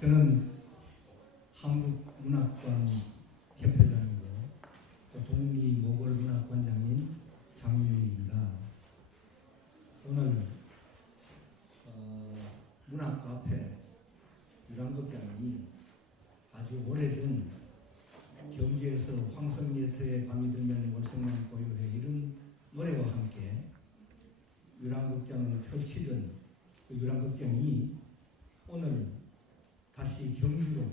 저는 한국문학관 협회장이고 독립모골문학관장인 장윤희입니다. 오늘 문학카페 유랑극장이 아주 오래전 경주에서 황성예터에 밤이 들면 월성만 고요해 이런 노래와 함께 유랑극장을 펼치던 그 유랑극장이 오늘 다시 경주로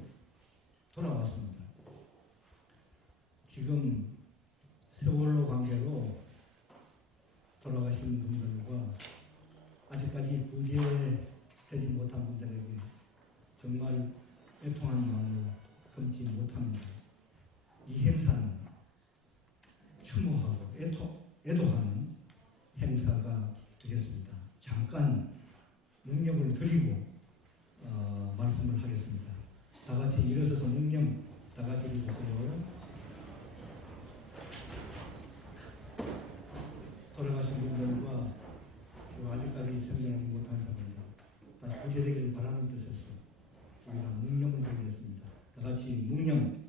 돌아왔습니다. 지금 세월호 관계로 돌아가신 분들과 아직까지 구제되지 못한 분들에게 정말 애통한 마음을 금치 못합니다. 이 행사는 추모하고 애도하는 행사가 되겠습니다. 잠깐 묵념을 드리고 말씀을 하겠습니다. 다 같이 일어서서 묵념 다 같이 해주세요. 돌아가신 분들과 아직까지 생존하지 못한 사람들 다시 구제되기를 바라는 뜻에서 우리가 묵념을 드리겠습니다. 다 같이 묵념.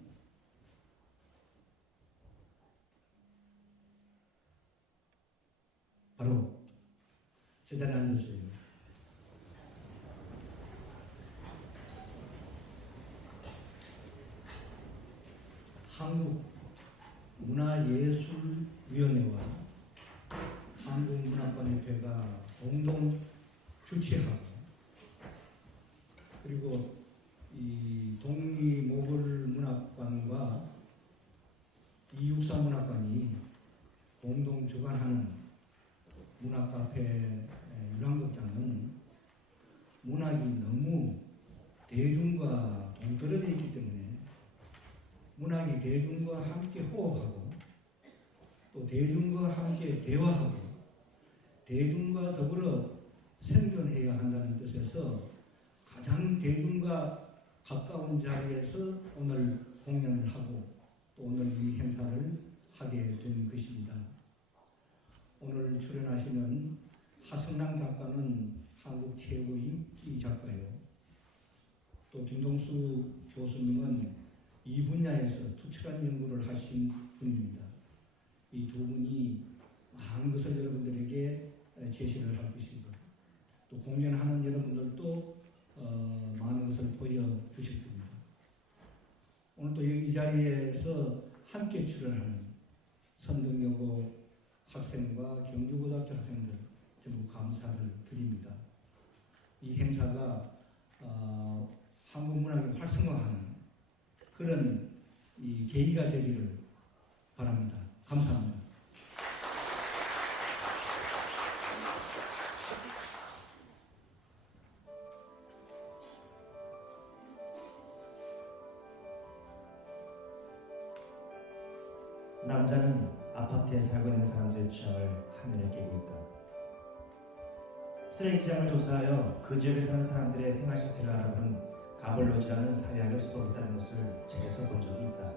바로 제자리에 앉으세요. 한국문화예술위원회와 한국문학관협회가 공동 주최하고 그리고 이 독립모골문학관과 이육사문학관이 공동 주관하는 문학카페 유랑극장은 문학이 너무 대중과 동떨어져 있기 때문에 문학이 대중과 함께 호흡하고 또 대중과 함께 대화하고 대중과 더불어 생존해야 한다는 뜻에서 가장 대중과 가까운 자리에서 오늘 공연을 하고 또 오늘 이 행사를 하게 된 것입니다. 오늘 출연하시는 하성남 작가는 한국 최고의 인기 작가요. 또 김동수 교수님은 이 분야에서 투철한 연구를 하신 분입니다. 이 두 분이 많은 것을 여러분들에게 제시를 할 것이고 또 공연하는 여러분들도 많은 것을 보여주실 겁니다. 오늘 또 이 자리에서 함께 출연하는 선등여고 학생과 경주고등학교 학생들 전부 감사를 드립니다. 이 행사가 한국 문학을 활성화하는 그런 이 계기가 되기를 바랍니다. 감사합니다. 남자는 아파트에 살고 있는 사람들의 취향을 한눈에 깨고 있다. 쓰레기장을 조사하여 그 지역에 사는 사람들의 생활 실태를 알아보는 가벌로지라는 사회학의 수업이 있다는 것을 책에서 본 적이 있다.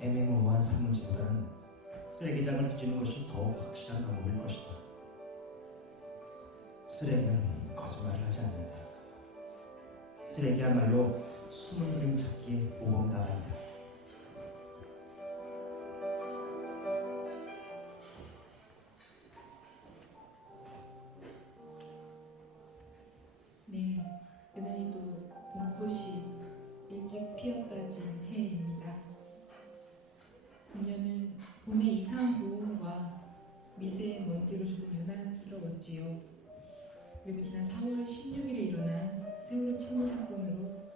애매모호한 설문지보다는 쓰레기장을 뒤지는 것이 더욱 확실한 방법일 것이다. 쓰레기는 거짓말을 하지 않는다. 쓰레기야말로 숨은 그림 찾기의 모범답안이다. 네, 유난히도 봄꽃이 일찍 피었다진 해입니다. 금년은 봄의 이상 고온과 미세먼지로 조금 유난스러웠지요. 그리고 지난 4월 16일에 일어난 세월호 침몰 사건으로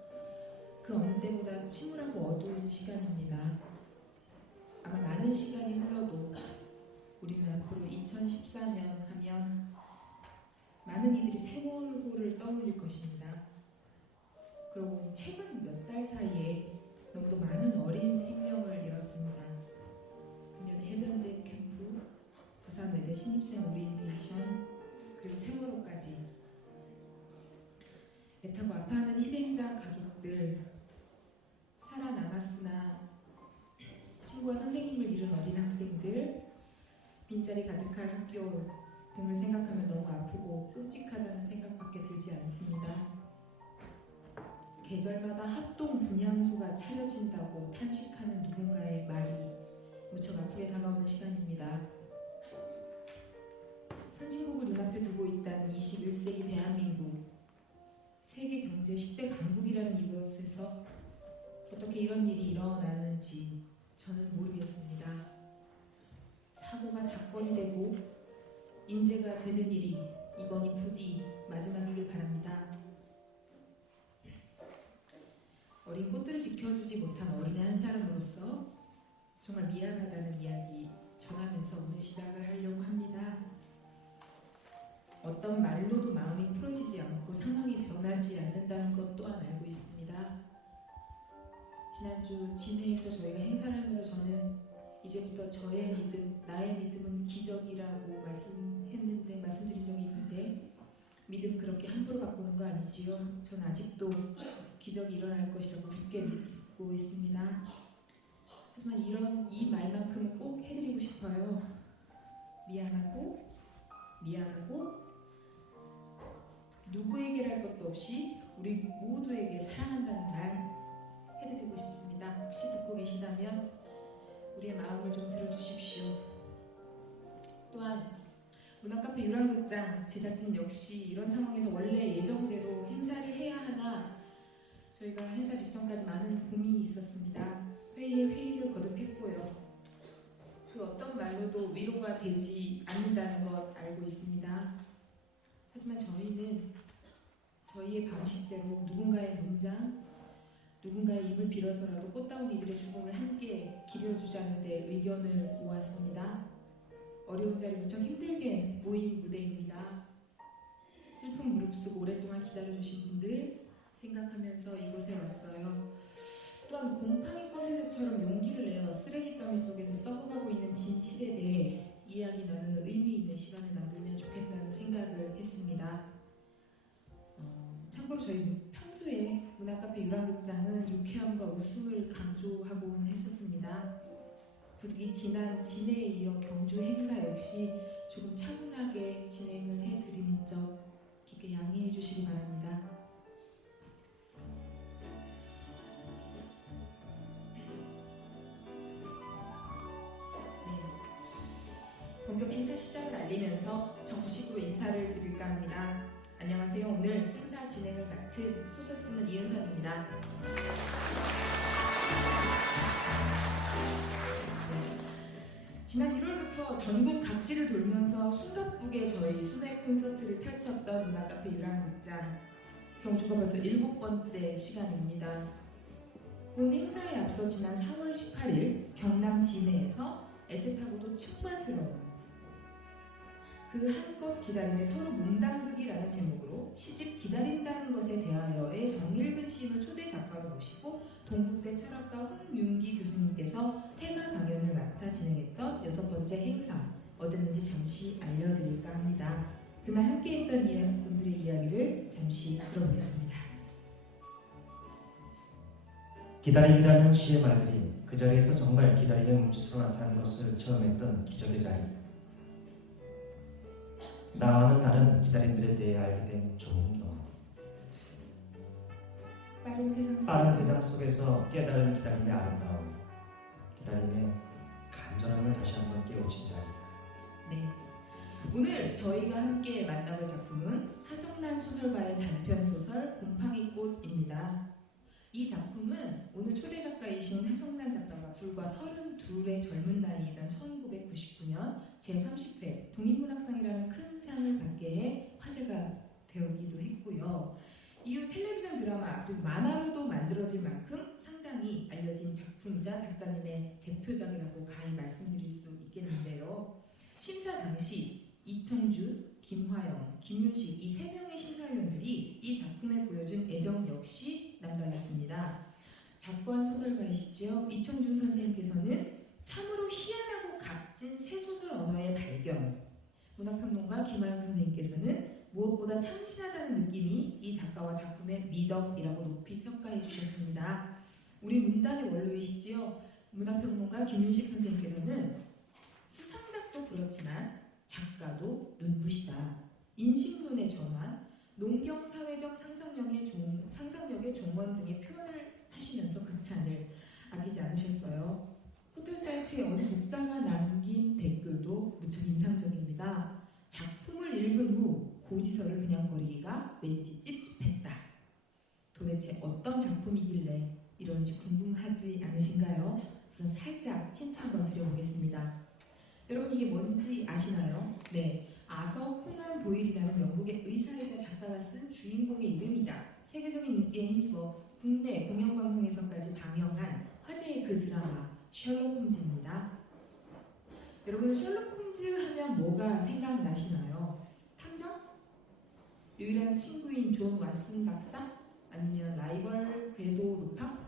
그 어느 때보다 침울하고 어두운 시간입니다. 아마 많은 시간이 흘러도 우리는 앞으로 2014년 하면 많은 이들이 세월호를 떠올릴 것입니다. 그러고 보니 최근 몇 달 사이에 너무도 많은 어린 생명을 잃었습니다. 금년 해변대 캠프, 부산 외대 신입생 오리엔테이션, 그리고 세월호까지 애타고 아파하는 희생자 가족들, 살아남았으나 친구와 선생님을 잃은 어린 학생들, 빈자리 가득할 학교 등을 생각하면 너무 아프고 끔찍하다는 생각밖에 들지 않습니다. 계절마다 합동 분향소가 차려진다고 탄식하는 누군가의 말이 무척 아프게 다가오는 시간입니다. 선진국을 눈앞에 두고 있다는 21세기 대한민국, 세계 경제 10대 강국이라는 이곳에서 어떻게 이런 일이 일어나는지 저는 모르겠습니다. 사고가 사건이 되고 인재가 되는 일이 이번이 부디 마지막이길 바랍니다. 어린 꽃들을 지켜주지 못한 어린애 한 사람으로서 정말 미안하다는 이야기 전하면서 오늘 시작을 하려고 합니다. 어떤 말로도 마음이 풀어지지 않고 상황이 변하지 않는다는 것 또한 알고 있습니다. 지난주 진해에서 저희가 행사를 하면서 저는 이제부터 저의 믿음, 나의 믿음은 기적이라고 말씀드린 적이 있는데 믿음 그렇게 함부로 바꾸는 거 아니지요? 전 아직도 기적이 일어날 것이라고 굳게 믿고 있습니다. 하지만 이 말만큼은 꼭 해드리고 싶어요. 미안하고 누구에게랄 것도 없이 우리 모두에게 사랑한다는 말 해드리고 싶습니다. 혹시 듣고 계시다면 우리의 마음을 좀 들어주십시오. 또한 문화카페 유랑극장 제작진 역시 이런 상황에서 원래 예정대로 행사를 해야 하나 저희가 행사 직전까지 많은 고민이 있었습니다. 회의에 회의를 거듭했고요. 그 어떤 말로도 위로가 되지 않는다는 것 알고 있습니다. 하지만 저희는 저희의 방식대로 누군가의 문장, 누군가의 입을 빌어서라도 꽃다운 이들의 죽음을 함께 기려주자는 데 의견을 모았습니다. 어려운 자리 무척 힘들게 모인 무대입니다. 슬픈 무릅쓰고 오랫동안 기다려주신 분들 생각하면서 이곳에 왔어요. 또한 곰팡이 꽃새처럼 용기를 내어 쓰레기 더미 속에서 썩어가고 있는 진실에 대해 이야기 나누는 의미 있는 시간을 만들면 좋겠다는 생각을 했습니다. 참고로 저희 평소에 문화카페 유랑극장은 유쾌함과 웃음을 강조하곤 했었습니다. 부득이 지난 진해에 이어 경주 행사 역시 조금 차분하게 진행을 해드리는 점 깊게 양해해 주시기 바랍니다. 본격 행사 시작을 알리면서 정식으로 인사를 드릴까 합니다. 안녕하세요. 오늘 행사 진행을 맡은 소설 쓰는 이은선입니다. 지난 1월부터 전국 각지를 돌면서 숨가쁘게 저희 순회 콘서트를 펼쳤던 문화카페 유랑극장. 경주가 벌써 7번째 시간입니다. 본 행사에 앞서 지난 4월 18일 경남 진해에서 애틋하고도 충만스러운 그 한껏 기다림에 서로 몸담그기라는 제목으로 시집 기다린다는 것에 대하여의 정일근 시인을 초대 작가로 모시고 동국대 철학과 홍윤기 교수님께서 테마 강연을 맡아 진행했던 6번째 행사 어땠는지 잠시 알려드릴까 합니다. 그날 함께했던 분들의 이야기를 잠시 들어보겠습니다. 기다림이라는 시의 말들이 그 자리에서 정말 기다림의 몸짓으로 나타나는 것을 체험했던 기적의 자리. 나와는 다른 기다림들에 대해 알게 된 좋은 경험. 빠른 세상 속에서 깨달은 기다림의 아름다움, 기다림의 간절함을 다시 한번 깨우친 자리. 네, 오늘 저희가 함께 만나볼 작품은 하성란 소설가의 단편소설 곰팡이꽃입니다. 이 작품은 오늘 초대 작가이신 하성란 작가가 불과 32의 젊은 나이이던 1999년 제30회 독립문학상이라는 큰 상을 받게 해 화제가 되기도 했고요. 이후 텔레비전 드라마 그리고 만화로도 만들어질 만큼 상당히 알려진 작품이자 작가님의 대표작이라고 가히 말씀드릴 수 있겠는데요. 심사 당시 이청주, 김화영, 김윤식 이 3명의 심사위원들이 이 작품에 보여준 애정 역시 남달랐습니다. 작고한 소설가이시죠. 이청준 선생님께서는 참으로 희한하고 값진 새소설 언어의 발견, 문학평론가 김화영 선생님께서는 무엇보다 참신하다는 느낌이 이 작가와 작품의 미덕이라고 높이 평가해 주셨습니다. 우리 문단의 원로이시지요. 문학평론가 김윤식 선생님께서는 수상작도 그렇지만 작가도 눈부시다. 인식론의 전환, 농경사회적 상상력의 상상력의 종원 등의 표현을 하시면서 극찬을 아끼지 않으셨어요. 포털 사이트에 어느 독자가 남긴 댓글도 무척 인상적입니다. 작품을 읽은 후 고지서를 그냥 버리기가 왠지 찝찝했다. 도대체 어떤 작품이길래 이런지 궁금하지 않으신가요? 우선 살짝 힌트 한번 드려보겠습니다. 여러분 이게 뭔지 아시나요? 네, 아서 코난 도일이라는 영국의 의사이자 작가가 쓴 주인공의 이름이자 세계적인 인기에 힘입어 국내 공영방송에서까지 방영한 화제의 그 드라마 셜록 홈즈입니다. 여러분 셜록 홈즈 하면 뭐가 생각나시나요? 탐정? 유일한 친구인 존 왓슨 박사? 아니면 라이벌 궤도 루팡?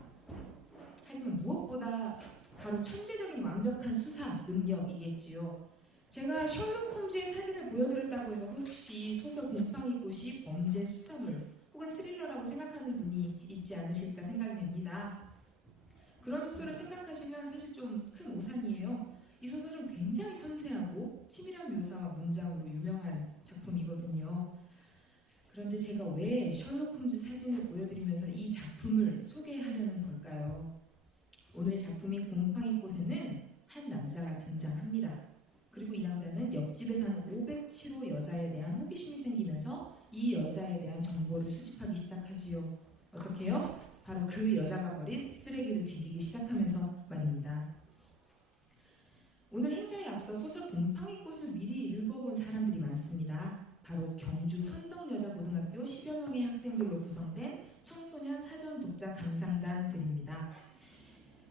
하지만 무엇보다 바로 천재적인 완벽한 수사 능력이겠지요. 제가 셜록 홈즈의 사진을 보여드렸다고 해서 혹시 소설 곰팡이 꽃이 범죄 수사물 혹은 스릴러라고 생각하는 분이 있지 않으실까 생각이 됩니다. 그런 소설을 생각하시면 사실 좀 큰 오산이에요. 이 소설은 굉장히 섬세하고 치밀한 묘사와 문장으로 유명한 작품이거든요. 그런데 제가 왜 셜록 홈즈 사진을 보여드리면서 이 작품을 소개하려는 걸까요? 오늘의 작품인 곰팡이꽃에는 한 남자가 등장합니다. 그리고 이 남자는 옆집에 사는 507호 여자에 대한 호기심이 생기면서 이 여자에 대한 정보를 수집하기 시작하지요. 어떻게요? 바로 그 여자가 버린 쓰레기를 뒤지기 시작하면서 말입니다. 오늘 행사에 앞서 소설 곰팡이꽃을 미리 읽어본 사람들이 많습니다. 바로 경주 선덕여자고등학교 10여 명의 학생들로 구성된 청소년 사전 독자 감상단들입니다.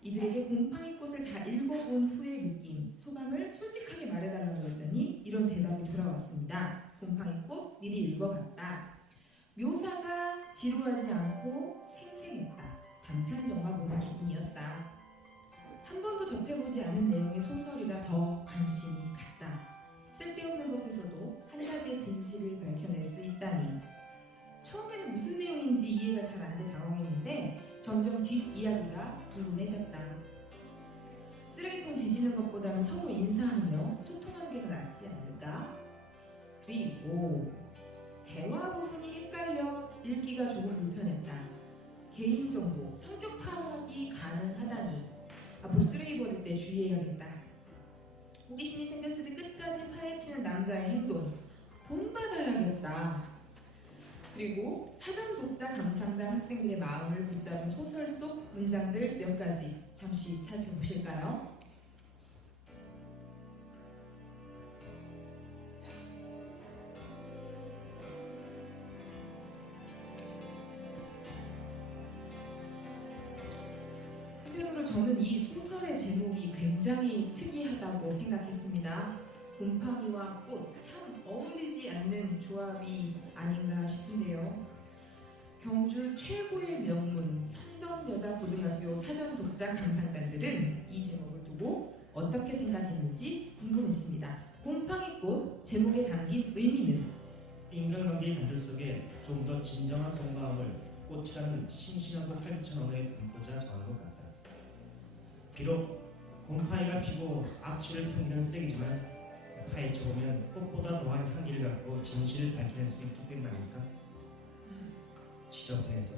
이들에게 곰팡이꽃을 다 읽어본 후의 느낌, 소감을 솔직하게 말해달라고 했더니 이런 대답이 돌아왔습니다. 곰팡이꽃 미리 읽어봤다. 묘사가 지루하지 않고 생생했다. 단편 영화 보는 기분이었다. 한 번도 접해보지 않은 내용의 소설이라 더 관심이 갔다. 쓸데없는 것에서도 한 가지의 진실을 밝혀낼 수 있다니. 처음에는 무슨 내용인지 이해가 잘 안 돼 당황했는데 점점 뒷이야기가 궁금해졌다. 쓰레기통 뒤지는 것보다는 서로 인사하며 소통하는 게 더 낫지 않을까? 그리고 대화 부분이 헷갈려 읽기가 조금 불편했다. 개인정보, 성격 파악이 가능하다니 앞으로 쓰레기 버릴 때 주의해야겠다. 호기심이 생겼을 때 끝까지 파헤치는 남자의 행동 본받아야겠다. 그리고 사전 독자 감상단 학생들의 마음을 붙잡은 소설 속 문장들 몇 가지 잠시 살펴보실까요? 한편으로 저는 이 소설의 제목이 굉장히 특이하다고 생각했습니다. 곰팡이와 꽃, 참 어울리지 않는 조합이 아닌가 싶은데요. 경주 최고의 명문 선덕여자고등학교 사전 독자 감상단들은 이 제목을 두고 어떻게 생각했는지 궁금했습니다. 곰팡이꽃 제목에 담긴 의미는? 인간관계의 단절 속에 좀 더 진정한 속마음을 꽃이라는 싱싱하고 활기찬 언어에 담고자 정한 것 같다. 비록 곰팡이가 피고 악취를 풍기는 쓰레기지만 파헤쳐보면 꽃보다 더한 향기를 갖고 진실을 밝혀낼 수 있기 때문 아닐까? 지저분해서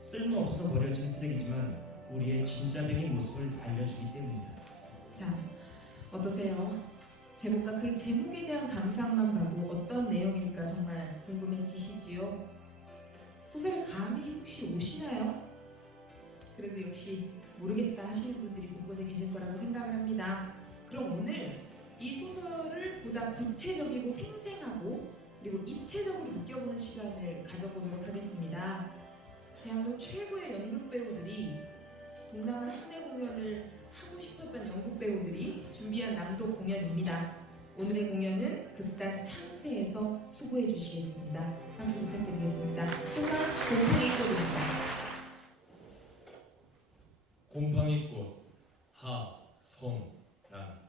쓸모없어서 버려진 쓰레기지만 우리의 진짜 병의 모습을 알려주기 때문이다. 자, 어떠세요? 제목과 그 제목에 대한 감상만 봐도 어떤 내용일까 정말 궁금해지시지요? 소설의 감이 혹시 오시나요? 그래도 역시 모르겠다 하시는 분들이 곳곳에 계실 거라고 생각을 합니다. 그럼 오늘 이 소설을 보다 구체적이고 생생하고 그리고 입체적으로 느껴보는 시간을 가져보도록 하겠습니다. 대한민국 최고의 연극 배우들이 동남아 순회 공연을 하고 싶었던 연극 배우들이 준비한 남도 공연입니다. 오늘의 공연은 극단 창세에서 수고해 주시겠습니다. 박수 부탁드리겠습니다. 소설 곰팡이꽃입니다. 곰팡이꽃 하성란.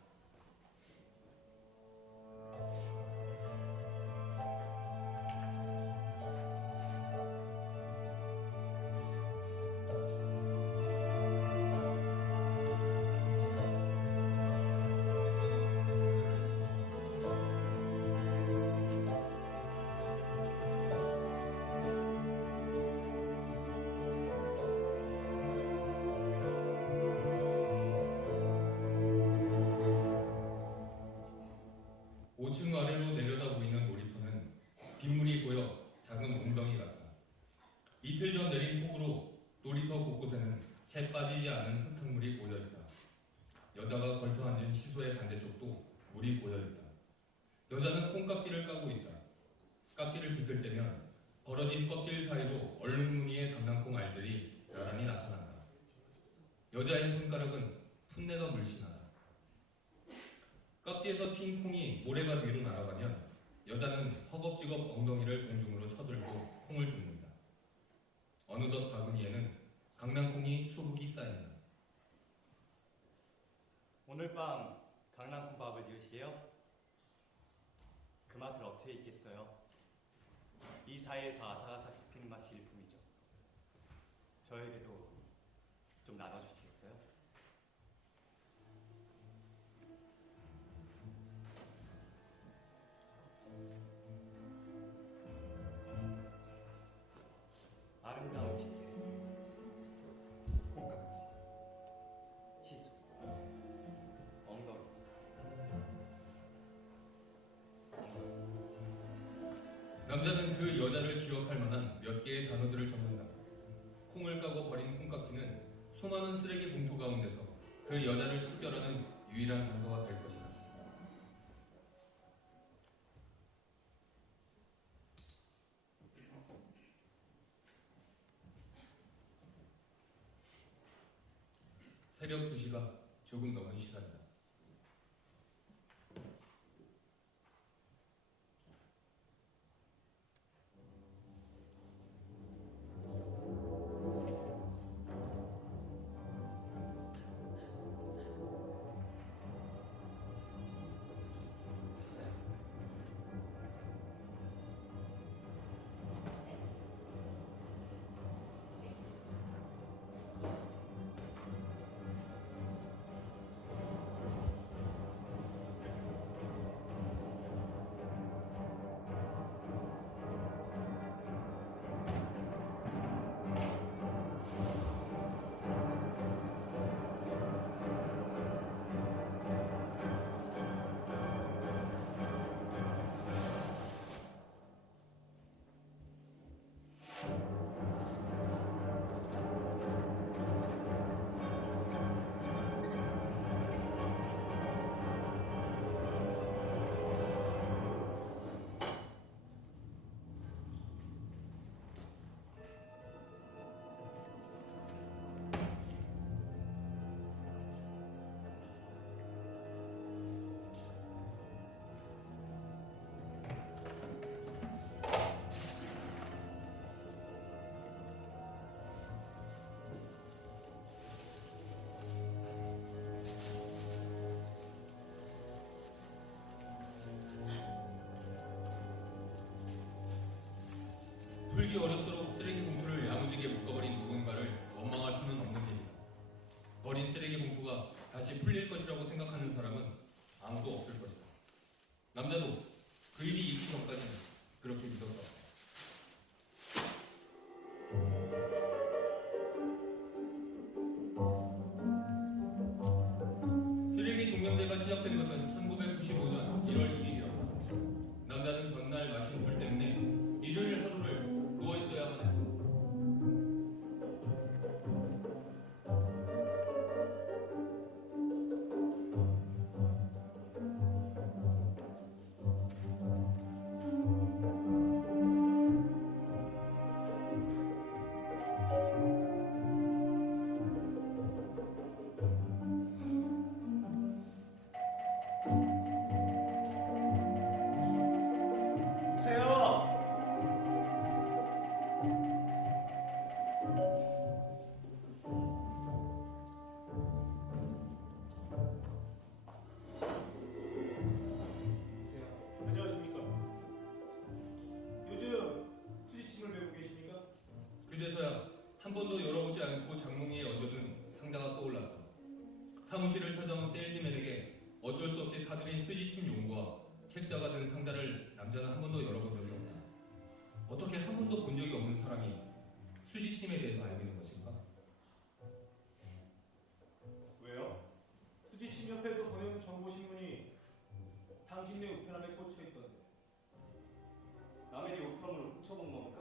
작은 웅덩이 같다. 이틀 전 내린 폭우로 놀이터 곳곳에는 채 빠지지 않은 흙탕물이 고여있다. 여자가 걸터 앉은 시소의 반대쪽도 물이 고여있다. 여자는 콩깍지를 까고 있다. 깍지를 비틀 때면 벌어진 껍질 사이로 얼룩 무늬의 강낭콩 알들이 나란히 나타난다. 여자의 손가락은 풋내가 물씬하다. 깍지에서 튄 콩이 모래밭 위로 날아가면 여자는 허겁지겁 엉덩이를 공중으로 쳐들고 콩을 줍는다. 어느덧 바구니에는 강낭콩이 수북이 쌓인다. 오늘 밤 강낭콩밥을 지으시게요? 그 맛을 어떻게 잊겠어요? 이 사이에서 아삭아삭 씹히는 맛이 일품이죠. 저에게도 좀 나눠주시겠어요? 아름다운 뒷대, 콩깍지, 시소, 엉덩이. 남자는 그 여자를 기억할 만한 몇 개의 단어들을 적는다. 콩을 까고 버린 콩깍지는 수많은 쓰레기 봉투 가운데서 그 여자를 식별하는 유일한 단서가 될 것이다. 새벽 2시가 조금 넘은 시간이다. 풀기 어렵도록 쓰레기 봉투를 야무지게 묶어버린 누군가를 원망할 수는 없는 일이다. 버린 쓰레기 봉투가 다시 풀릴 것이라고 생각하는 사람은 아무도 없을 것이다. 남자도 그 일이 있기 전까지는 그렇게 믿었다. 쓰레기 종량제가 시작된 것은 1995년 1월 1일이었다. 남자는 전날 마신 술 때문에 일요일 하루를 누워 있어야만 했다. 안녕하십니까. 요즘 수지침을 메고 계십니까? 그제서야 한 번도 열어보지 않고 장롱에 얹어둔 상자가 떠올랐다. 사무실을 찾아온 세일즈맨에게 어쩔 수 없이 사들인 수지침 용구와 책자가 든 상자를 남자는 한 번도 열어본 적이 없다. 어떻게 한 번도 본 적이 없는 사람이 수지침에 대해서 알고 있는 것인가? 왜요? 수지침 옆에서 보낸 정보신문이 당신네 우편함에 꽂혀 있던데. 남의 집 우편함을 훔쳐본 건가?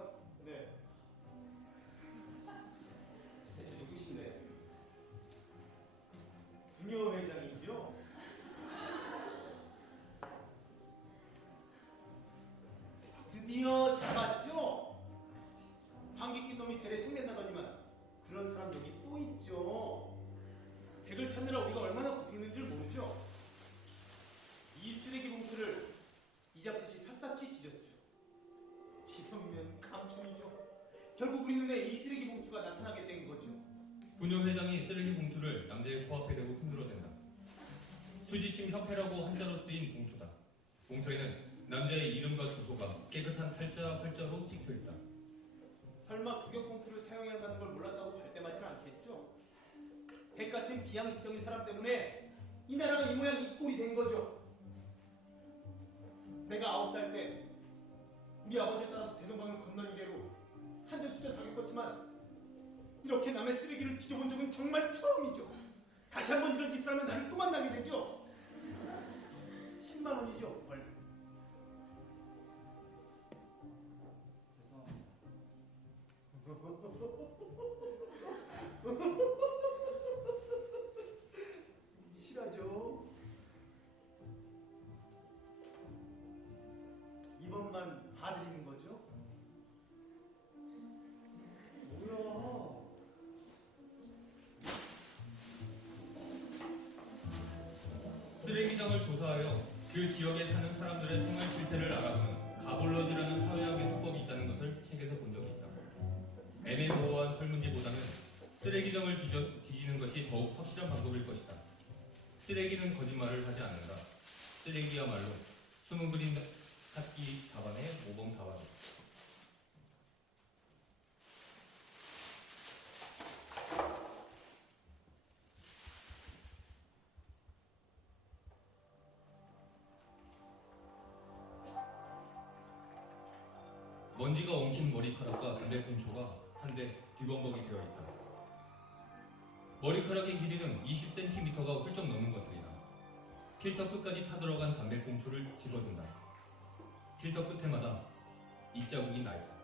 섞인 놈이 대대 생낸다더니만 그런 사람 여기 또 있죠. 댁을 찾느라 우리가 얼마나 고생했는지 모르죠. 이 쓰레기 봉투를 이잡듯이 샅샅이 뒤졌죠. 지성이면 감천이죠. 결국 우리 눈에 이 쓰레기 봉투가 나타나게 된 거죠. 부녀 회장이 쓰레기 봉투를 남자의 코앞에 대고 흔들어댄다. 수지침 협회라고 한자로 쓰인 봉투다. 봉투에는 남자의 이름과 주소가 깨끗한 팔자로 찍혀있다. 설마 구격 봉투를 사용해야 한다는 걸 몰랐다고 발뺌하지는 않겠죠? 백 같은 비양식적인 사람 때문에 이 나라가 이 모양 이 꼴이 된 거죠. 내가 9살 때 우리 아버지에 따라서 대동강을 건넌 이래로 산전수전 당했겠지만 이렇게 남의 쓰레기를 뒤져본 적은 정말 처음이죠. 다시 한번 이런 짓을 하면 나를 또 만나게 되죠. 10만 원이죠, 벌. 실하죠. 이번만 봐드리는 거죠? 뭐야? 쓰레기장을 조사하여 그 지역에 사는 사람들의 생활 실태를 알아보는 가볼러지라는 사회학의 수법이 있다는 것을 책에서 본 적이 있다. 애매모호한 설문지보다는 쓰레기장을 뒤지는 것이 더욱 확실한 방법일 것이다. 쓰레기는 거짓말을 하지 않는다. 쓰레기야말로 숨은 그림 찾기 답안의 모범 답안이다. 먼지가 엉킨 머리카락과 담배꽁초가 한데 뒤범벅이 되어 있다. 머리카락의 길이는 20cm가 훌쩍 넘는 것들이다. 필터 끝까지 타들어간 담배꽁초를 집어든다. 필터 끝에마다 이자국이 나 있다.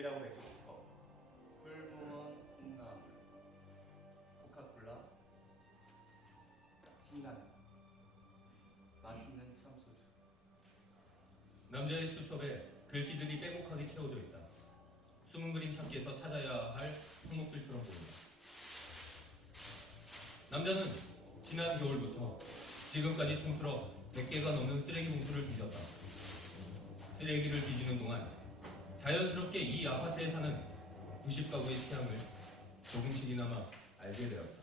오비라고 맥주 컵, 풀무원 콩나물, 코카콜라, 신라면, 맛있는 참소주. 남자의 수첩에 글씨들이 빼곡하게 채워져 있다. 숨은 그림 찾기에서 찾아야 할 항목들처럼 보인다. 남자는 지난 겨울부터 지금까지 통틀어 100개가 넘는 쓰레기 봉투를 뒤졌다. 쓰레기를 뒤지는 동안 자연스럽게 이 아파트에 사는 90가구의 취향을 조금씩이나마 알게 되었다.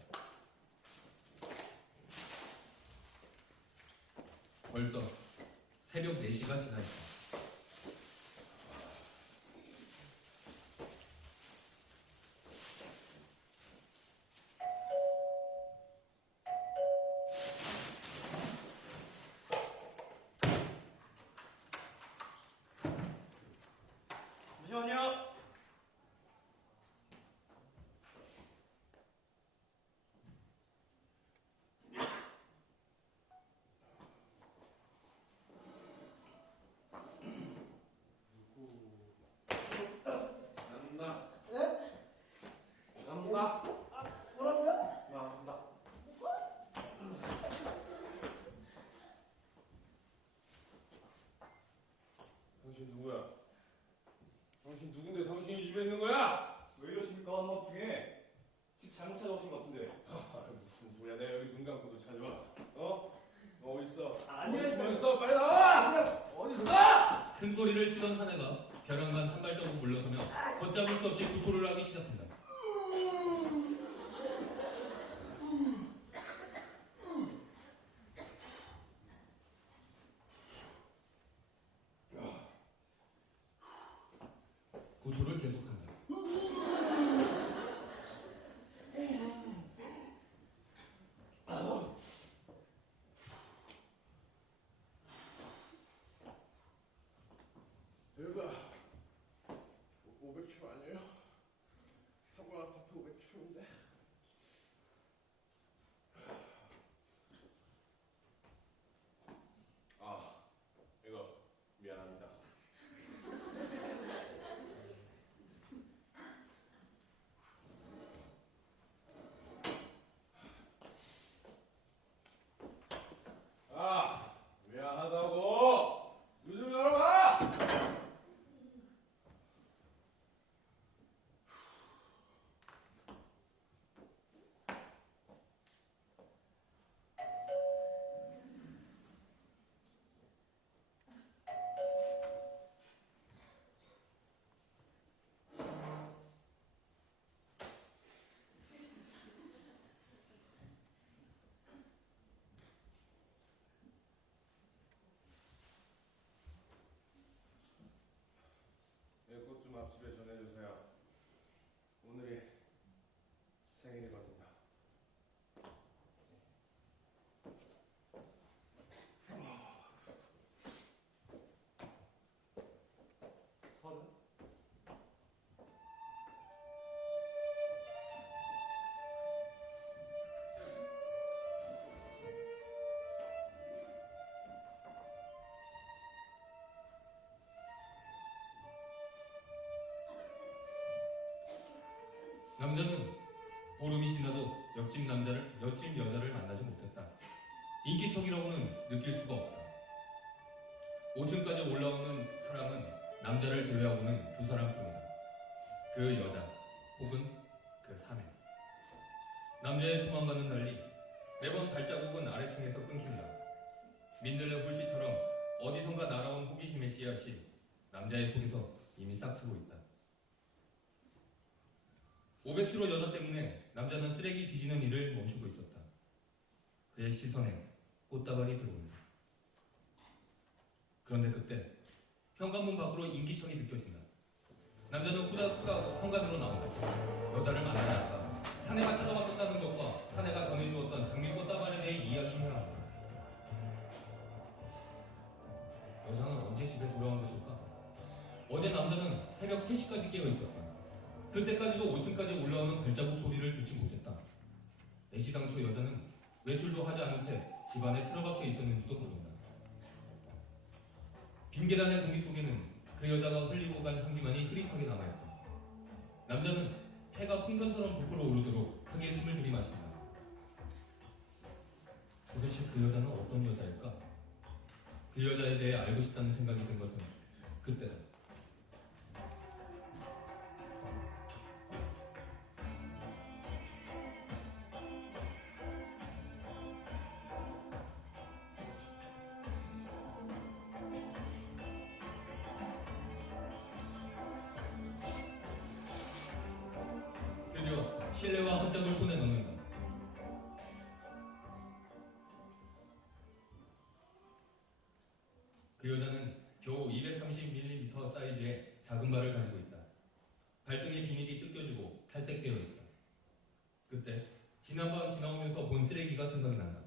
벌써 새벽 4시가 지나 있다. 잠시만요. 당신 누구야? 당신 누군데 당신이 이 집에 있는 거야? 왜 이러십니까? 한밤 중에 집 잘못 찾아오신 것 같은데. 무슨 소리야? 내가 여기 눈 감고도 찾아와. 어? 너 어디 있어? 아니야. 어디 숨어 있어? 빨리 나와! 어디 있어? 큰 소리를 치던 사내가 벼랑간 한 발자국 물러서며 걷잡을 수 없이 구토를 하기 시작한다. 구토를 계속한다. 여기가 500초 아니에요? 상가 아파트 500초인데. 아, 이거 미안합니다. 앞집에 전해주세요. 오늘이 생일이거든요. 서른? 남자는 보름이 지나도 옆집 여자를 만나지 못했다. 인기척이라고는 느낄 수가 없다. 5층까지 올라오는 사람은 남자를 제외하고는 두 사람뿐이다. 그 여자 혹은 그 사내. 남자의 소망과는 달리 매번 발자국은 아래층에서 끊긴다. 민들레 홀씨처럼 어디선가 날아온 호기심의 씨앗이 남자의 속에서 이미 싹트고 있다. 500kg 여자 때문에 남자는 쓰레기 뒤지는 일을 멈추고 있었다. 그의 시선에 꽃다발이 들어온다. 그런데 그때 현관문 밖으로 인기척이 느껴진다. 남자는 후다닥 현관으로 나온다. 여자를 만나지 않다. 사내가 찾아왔었다는 것과 사내가 전해주었던 장미 꽃다발에 대해 이야기해야 한다. 여자는 언제 집에 돌아온 것일까? 어제 남자는 새벽 3시까지 깨어 있었다. 그때까지도 5층까지 올라오는 발자국 소리를 듣지 못했다. 애시당초 여자는 외출도 하지 않은 채 집안에 틀어박혀 있었는지도 모른다. 빈 계단의 공기 속에는 그 여자가 흘리고 간 향기만이 흐릿하게 남아있다. 남자는 폐가 풍선처럼 부풀어 오르도록 크게 숨을 들이마신다. 도대체 그 여자는 어떤 여자일까? 그 여자에 대해 알고 싶다는 생각이 든 것은 그때다. 드디어 실내화 한 짝을 손에 넣는다. 그 여자는 겨우 230mm 사이즈의 작은 발을 가지고 있다. 발등에 비닐이 뜯겨지고 탈색되어 있다. 그때 지난밤 지나오면서 본 쓰레기가 생각이 난다.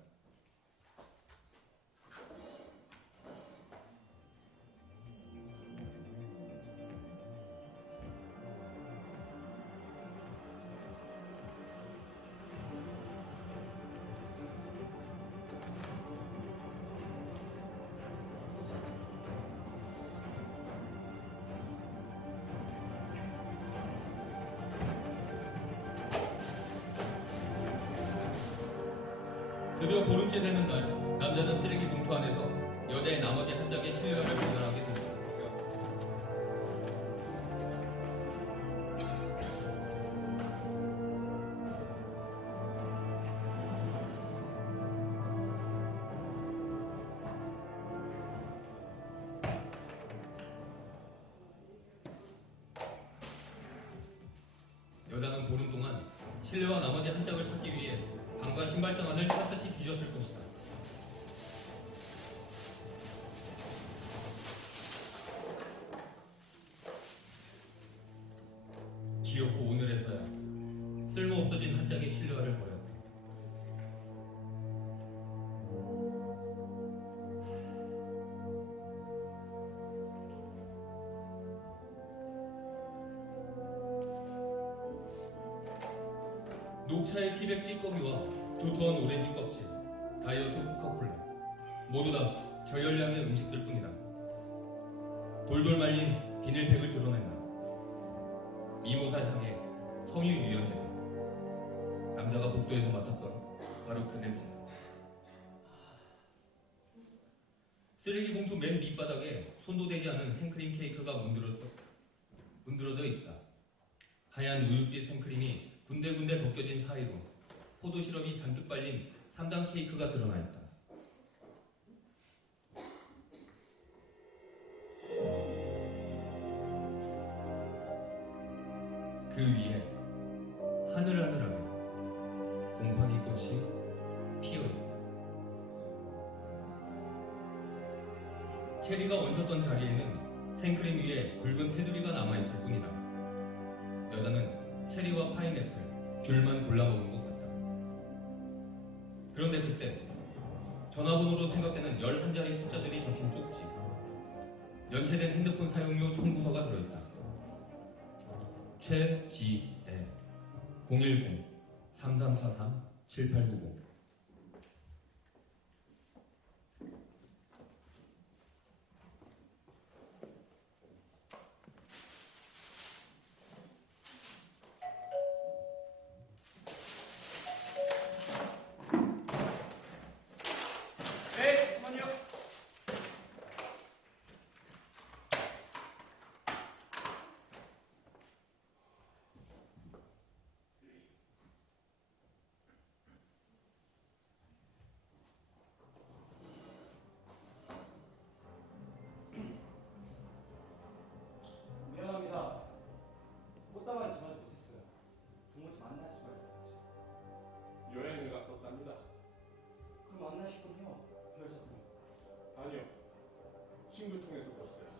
드디어 보름째 되는 날, 남자는 쓰레기 봉투 안에서 여자의 나머지 한 짝의 실루엣을 발견하게 된다. 여자는 보름 동안 실내와 나머지 한 짝을 찾기 위해 방과 신발장 안을 샅샅이 뒤졌을 것이다. 기어코 오늘에서야 쓸모없어진 한 짝의 실내화를 버렸다. 녹차의 티백 찌꺼기와 두터운 오렌지 껍질, 다이어트 코카콜라 모두 다 저열량의 음식들 뿐이다. 돌돌 말린 비닐팩을 드러낸다. 미모사 향의 섬유 유연제다. 남자가 복도에서 맡았던 바로 그 냄새다. 쓰레기 봉투 맨 밑바닥에 손도 대지 않은 생크림 케이크가 문드러져 있다. 하얀 우윳빛 생크림이 군데군데 벗겨진 사이로 포도 시럽이 잔뜩 발린 3단 케이크가 드러나 있다. 그 위에 하늘하늘하게 곰팡이 꽃이 피어 있다. 체리가 얹혔던 자리에는 생크림 위에 굵은 테두리가 남아있을 뿐이다. 여자는 체리와 파인애플, 귤만 골라 먹은 것 같다. 그런데 그때 전화번호로 생각되는 11자리 숫자들이 적힌 쪽지, 연체된 핸드폰 사용료 청구서가 들어있다. 최지애 010-3343-7890. 네, 잠깐만요. 미안합니다. 꽃다발이 전하지 못했어요. 도무지 만날 수가 있었지. 여행을 갔었답니다. 그럼 만나시군요. 그녀셨군요. 아니요. 친구 통해서 들었어요.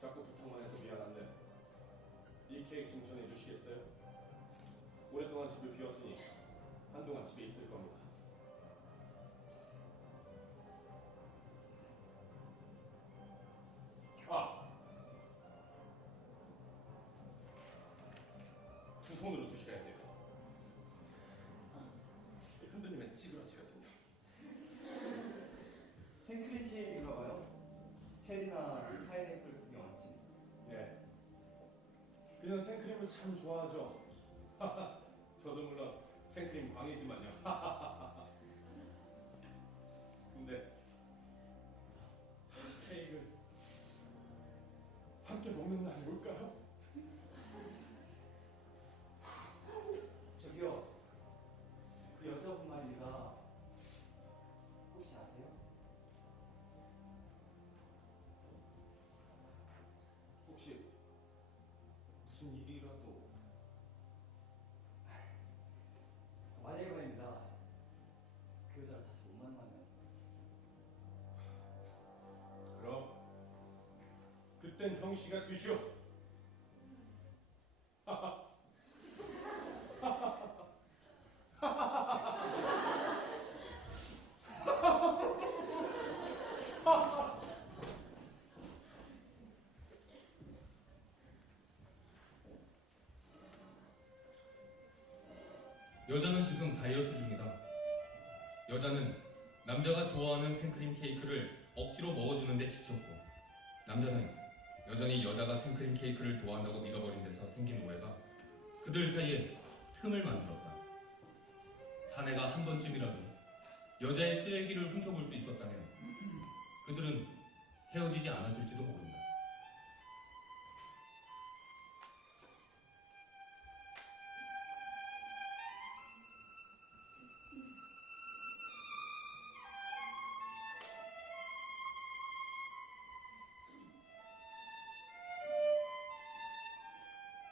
자꾸 부탁만 해서 미안한데 이 케이크 좀 전해주시겠어요? 오랫동안 집을 비웠으니 한동안 집에 있을 겁니다. 아! 두 손으로 드셔야 돼요. 흔들리면 찌그러지거든요. 생크림 케이크인가 봐요. 체리나 파인애플 그게 많지. 네. 그녀는 생크림을 참 좋아하죠. 저도 물론 생크림 광이지만요. 근데 케이크를 함께 먹는 날이 올까요? 저기요. 그 여자분 말입니다. 혹시 아세요? 혹시 무슨 일이라도 만약에 말입니다. 그 여자를 다시 못 만나면 그럼 그땐 형씨가 되시오. 여자는 지금 다이어트 중이다. 여자는 남자가 좋아하는 생크림 케이크를 억지로 먹어주는데 지쳤고, 남자는 여전히 여자가 생크림 케이크를 좋아한다고 믿어버린 데서 생긴 오해가 그들 사이에 틈을 만들었다. 사내가 한 번쯤이라도 여자의 쓰레기를 훔쳐볼 수 있었다면 그들은 헤어지지 않았을지도 모른다.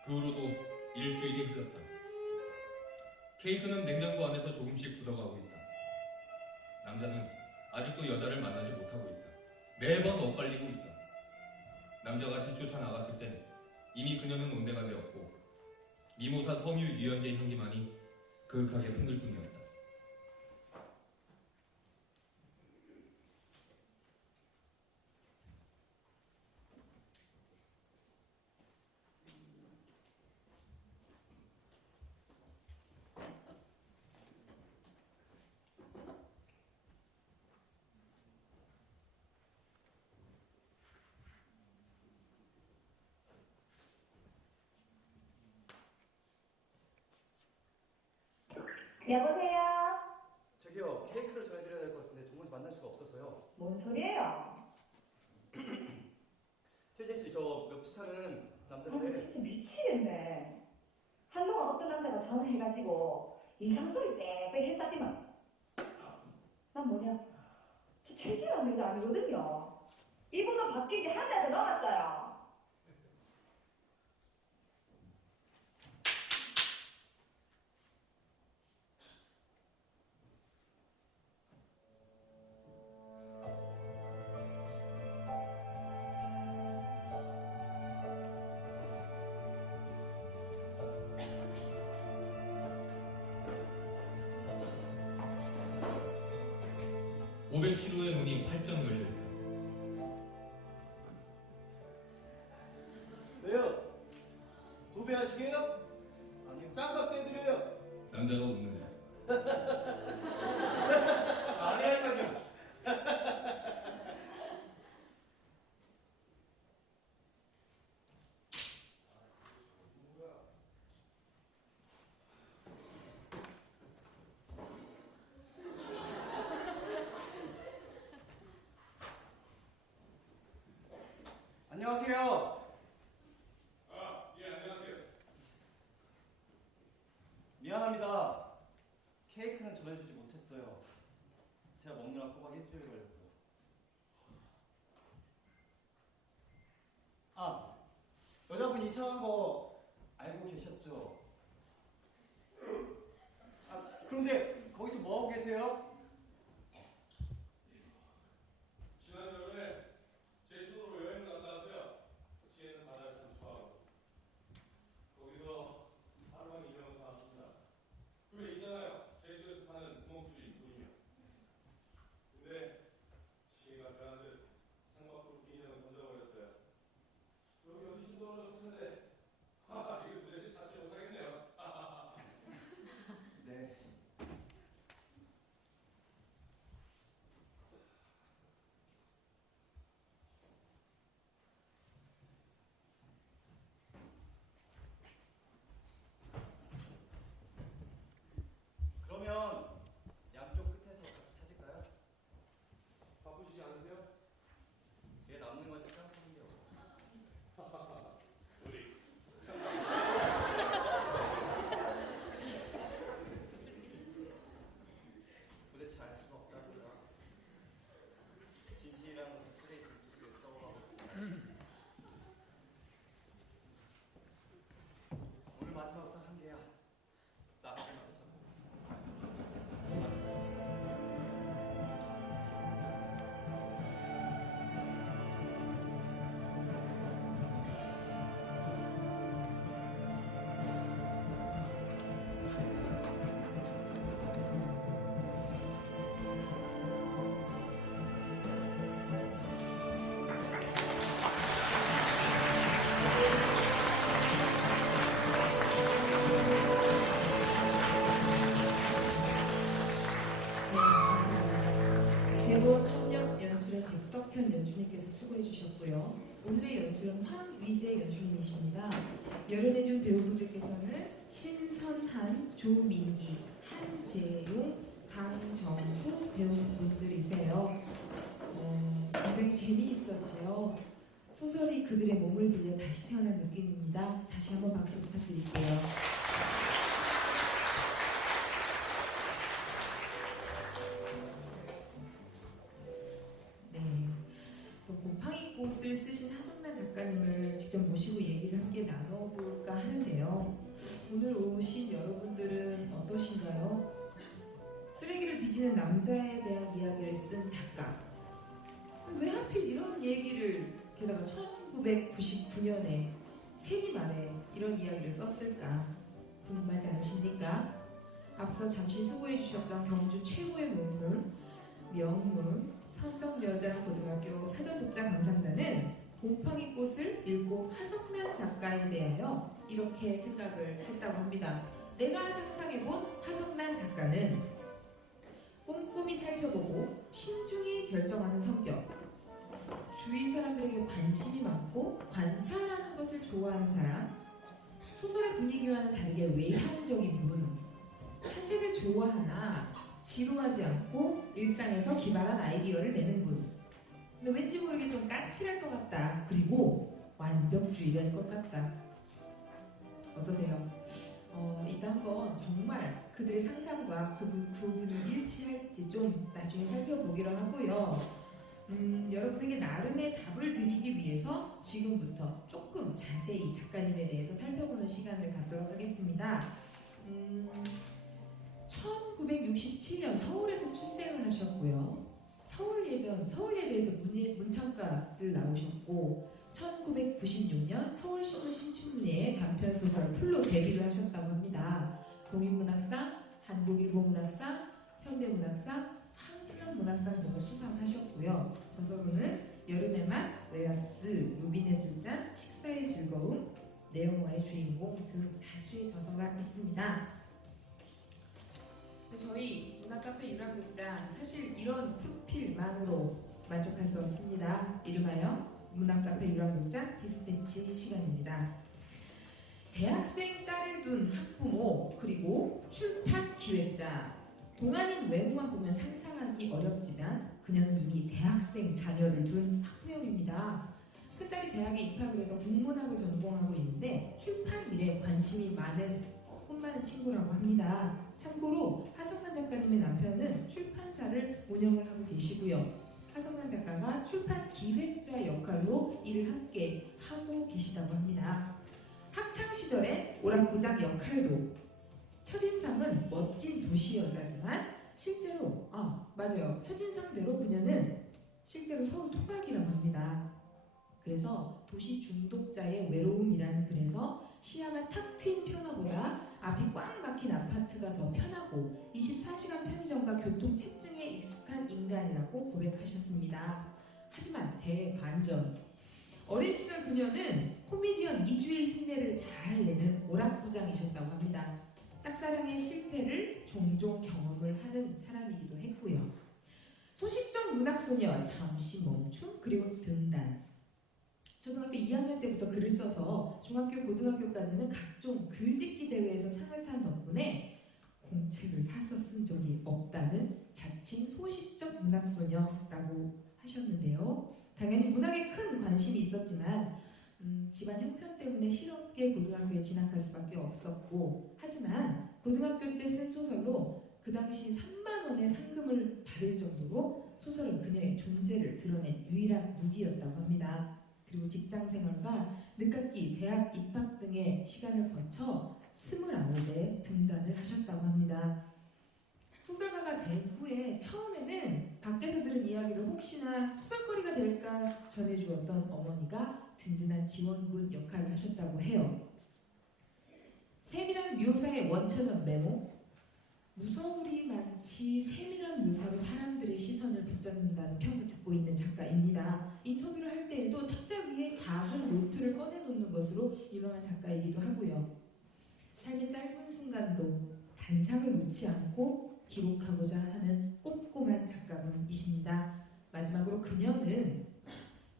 그 후로도 일주일이 흘렀다. 케이크는 냉장고 안에서 조금씩 굳어가고 있다. 남자는 아직도 여자를 만나지 못하고 있다. 매번 엇갈리고 있다. 남자가 뒤쫓아 나갔을 때 이미 그녀는 온데가 되었고 미모사 섬유 유연제 향기만이 그윽하게 풍길 뿐이었다. 여보세요? 저기요. 케이크를 전해드려야 될 것 같은데 도무지 만날 수가 없어서요. 뭔 소리예요? 태재 씨, 저 옆집 사는 아, 남자인데 진짜 미치겠네. 한동안 어떤 남자가 전화해가지고 인상소리 빽빽 했다지만 난 뭐냐? 저 최진한 여자 아니거든요. 이분은 바뀐 지 한 달도 넘었어요. 507호의 문이 활짝 열려있다. 왜요? 도배하시게요? 아니요. 싼값 해드려요. 남자가 웃는다. 아니라니까요. 안녕하세요. 예, 안녕하세요. 미안합니다. 케이크는 전해주지 못했어요. 제가 먹느라 꼬박 일주일 걸렸고요. 아, 여자분 이상한 거 알고 계셨죠? 아, 그런데 거기서 뭐 하고 계세요? 지난 여름에 제주도로 여행을 갔다 왔어요. 시에는 바다를 참 좋아하고 거기서 하루만 일하면서 왔습니다. 그 있잖아요. 제주도에서 파는 구멍뚫이 돌이며. 근데 지혜가 변한 듯 창밖으로 비닐을 던져버렸어요. 여기 어디쯤 떨어졌는데 하하 이거 도대체 찾지 못하겠네요. 네. 그러면 양쪽 끝에서 같이 찾을까요? 바쁘시지 않으세요? 뒤에 남는 건 시간뿐이요. 우리 도대체 알 수가 없다고요. 진실이라는 것은 쓰레기 속에 썩어가고 있습니다. 오늘 마지막 딱 한 개야. 나가게 말이죠. 대본 합력 연출의 백석현 연출님께서 수고해 주셨고요. 오늘의 연출은 황위재 연출님이십니다. 열연해준 배우분들께서는 신선한, 조민기, 한재용, 강정후 배우분들이세요. 굉장히 재미있었지요. 소설이 그들의 몸을 빌려 다시 태어난 느낌입니다. 다시 한번 박수 부탁드릴게요. 네, 또 곰팡이꽃을 쓰신 하성란 작가님을 직접 모시고 얘기를 함께 나눠볼까 하는데요. 오늘 오신 여러분들은 어떠신가요? 쓰레기를 뒤지는 남자에 대한 이야기를 쓴 작가. 왜 하필 이런 얘기를 게다가 1999년에 세기 말에 이런 이야기를 썼을까 궁금하지 않으십니까? 앞서 잠시 수고해 주셨던 경주 최고의 문문 명문 선덕여자고등학교 사전독자 강상단은 곰팡이꽃을 읽고 하성란 작가에 대하여 이렇게 생각을 했다고 합니다. 내가 상상해본 하성란 작가는 꼼꼼히 살펴보고 신중히 결정하는 성격, 주위 사람들에게 관심이 많고 관찰하는 것을 좋아하는 사람, 소설의 분위기와는 다르게 외향적인 분, 사색을 좋아하나 지루하지 않고 일상에서 기발한 아이디어를 내는 분. 근데 왠지 모르게 좀 까칠할 것 같다. 그리고 완벽주의자일 것 같다. 어떠세요? 이따 한번 정말 그들의 상상과 그분이 일치할지 좀 나중에 살펴보기로 하고요. 여러분에게 나름의 답을 드리기 위해서 지금부터 조금 자세히 작가님에 대해서 살펴보는 시간을 갖도록 하겠습니다. 1967년 서울에서 출생을 하셨고요. 서울예에 대해서 문창과를 나오셨고 1996년 서울신문 신춘문예에 단편소설 풀로 데뷔를 하셨다고 합니다. 독일문학상, 한국일보문학상, 현대문학상, 황순원 문학상 등을 있는데요. 저서로는 여름에만, 웨하스, 로빈의 술잔, 식사의 즐거움, 내 영화의 주인공 등 다수의 저서가 있습니다. 저희 문화카페 유람극장 사실 이런 프로필만으로 만족할 수 없습니다. 이름하여 문화카페 유람극장 디스패치 시간입니다. 대학생 딸을 둔 학부모 그리고 출판 기획자. 동안인 외모만 보면 상상하기 어렵지만 그녀는 이미 대학생 자녀를 둔 학부형입니다. 큰딸이 대학에 입학을 해서 국문학을 전공하고 있는데 출판 일에 관심이 많은 꿈 많은 친구라고 합니다. 참고로 하성란 작가님의 남편은 출판사를 운영을 하고 계시고요. 하성란 작가가 출판 기획자 역할로 일을 함께 하고 계시다고 합니다. 학창 시절에 오락부장 역할도 첫인상은 멋진 도시 여자지만 실제로 맞아요. 첫인상대로 그녀는 실제로 서울 토박이라고 합니다. 그래서 도시 중독자의 외로움이라는 글에서 시야가 탁 트인 평화보다 앞이 꽉 막힌 아파트가 더 편하고 24시간 편의점과 교통 체증에 익숙한 인간이라고 고백하셨습니다. 하지만 대반전. 어린 시절 그녀는 코미디언 이주일 흉내를 잘 내는 오락부장이셨다고 합니다. 짝사랑의 실패를 종종 경험을 하는 사람이기도 했고요. 소식적 문학소녀, 잠시 멈춤, 그리고 등단. 초등학교 2학년 때부터 글을 써서 중학교, 고등학교까지는 각종 글짓기 대회에서 상을 탄 덕분에 공책을 사서 쓴 적이 없다는 자칭 소식적 문학소녀라고 하셨는데요. 당연히 문학에 큰 관심이 있었지만 집안 형편 때문에 실없게 고등학교에 진학할 수밖에 없었고, 하지만 고등학교 때 쓴 소설로 그 당시 3만 원의 상금을 받을 정도로 소설은 그녀의 존재를 드러낸 유일한 무기였다고 합니다. 그리고 직장생활과 늦깎이 대학 입학 등의 시간을 거쳐 29회 등단을 하셨다고 합니다. 소설가가 된 후에 처음에는 밖에서 들은 이야기를 혹시나 소설거리가 될까 전해주었던 어머니가 든든한 지원군 역할을 하셨다고 해요. 세밀한 묘사의 원천은 메모, 무서울이 많지 세밀한 묘사로 사람들의 시선을 붙잡는다는 평을 듣고 있는 작가입니다. 인터뷰를 할 때에도 탁자 위에 작은 노트를 꺼내놓는 것으로 유명한 작가이기도 하고요. 삶의 짧은 순간도 단상을 놓지 않고 기록하고자 하는 꼼꼼한 작가분이십니다. 마지막으로 그녀는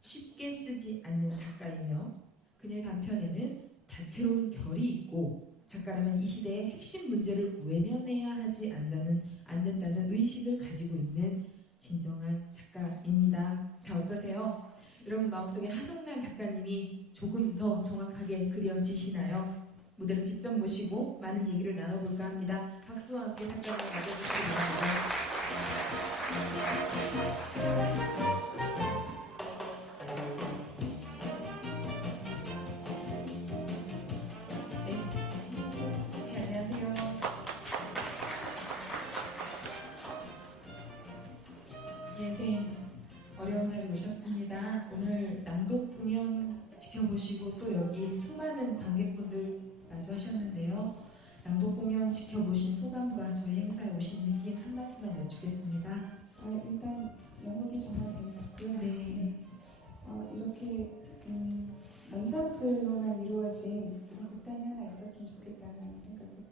쉽게 쓰지 않는 작가이며 그녀의 단편에는 다채로운 결이 있고 작가라면 이 시대의 핵심 문제를 외면해야 하지 않는다는 의식을 가지고 있는 진정한 작가입니다. 자, 어떠세요? 여러분 마음속에 하성란 작가님이 조금 더 정확하게 그려지시나요? 무대로 직접 모시고 많은 얘기를 나눠볼까 합니다. 박수와 함께 작가님 맞아주시기 바랍니다. 어려운 자리 오셨습니다. 오늘 낭독 공연 지켜보시고 또 여기 수많은 관객분들 마주하셨는데요. 낭독 공연 지켜보신 소감과 저희 행사에 오신 느낌 한 말씀만 여쭙겠습니다. 일단 연극이 정말 재밌었고요. 네. 이렇게 남자들로만 이루어진 이런 극단이 하나 있었으면 좋겠다는 생각을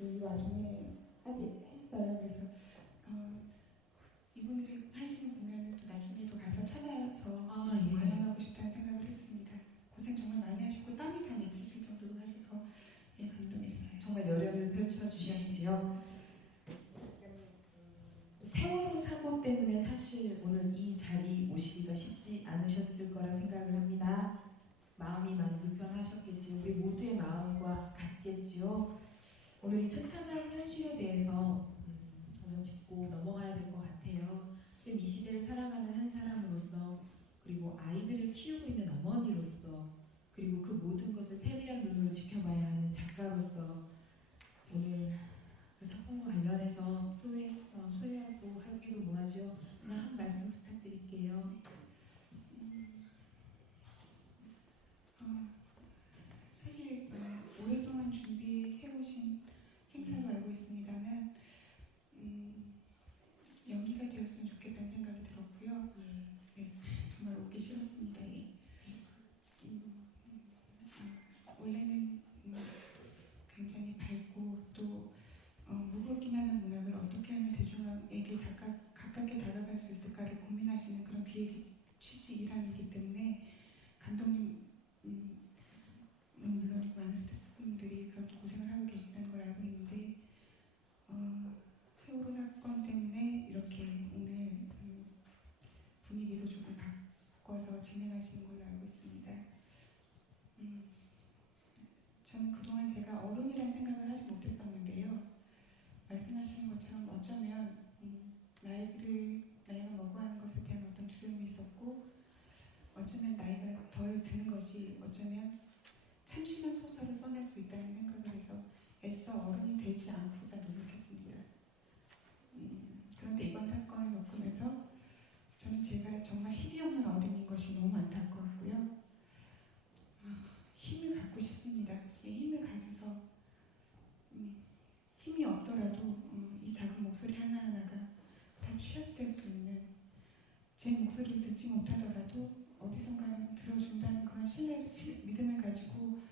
이 와중에 하게 했어요. 그래서 이분들이 하시는 공연을 또 나중에도 가서 찾아서 관람하고 싶다는 생각을 했습니다. 고생 정말 많이 하시고 땀이 다 맺히실 정도로 하셔서 감동했어요. 정말 열연을 펼쳐주셨지요. 세월호 사고 때문에 사실 오늘 이 자리 오시기가 쉽지 않으셨을 거라 생각을 합니다. 마음이 많이 불편하셨겠지요. 우리 모두의 마음과 같겠지요. 오늘 이 처참한 현실에 대해서 우선 짚고 넘어가야 될 것 같아요. 쌤, 이 시대를 살아가는 한 사람으로서, 그리고 아이들을 키우고 있는 어머니로서, 그리고 그 모든 것을 세밀한 눈으로 지켜봐야 하는 작가로서 오늘 그 사건과 관련해서 소외하고 하기도 뭐하죠. 그냥 한 말씀 부탁드릴게요. 사실 오랫동안 준비해오신 행사로 알고 있습니다만 연기가 되었으면 좋겠다는 생각이 들었고요. 기획 취지라기 때문에 감독님 물론 많은 스태프분들이 그런 고생을 하고 계신다는 걸 알고 있는데 세월호 사건 때문에 이렇게 오늘 분위기도 조금 바꿔서 진행하시는 걸로 알고 있습니다. 저는 그동안 제가 어른이라는 생각을 하지 못했었는데요. 말씀하시는 것처럼 어쩌면 나이가 먹어가는 것에 대한 어떤 두려움이 있었고 어쩌면 나이가 덜 드는 것이 어쩌면 참신한 소설을 써낼 수 있다는 생각을 해서 애써 어른이 되지 않고자 노력했습니다. 그런데 이번 사건을 겪으면서 저는 제가 정말 힘이 없는 어린인 것이 너무 안타까웠고요. 힘을 갖고 싶습니다. 이 힘을 가져서 힘이 없더라도 이 작은 목소리 하나하나가 다 취합될 수 있는 제 목소리를 듣지 못하더라도 어디선가는 들어준다는 그런 믿음을 가지고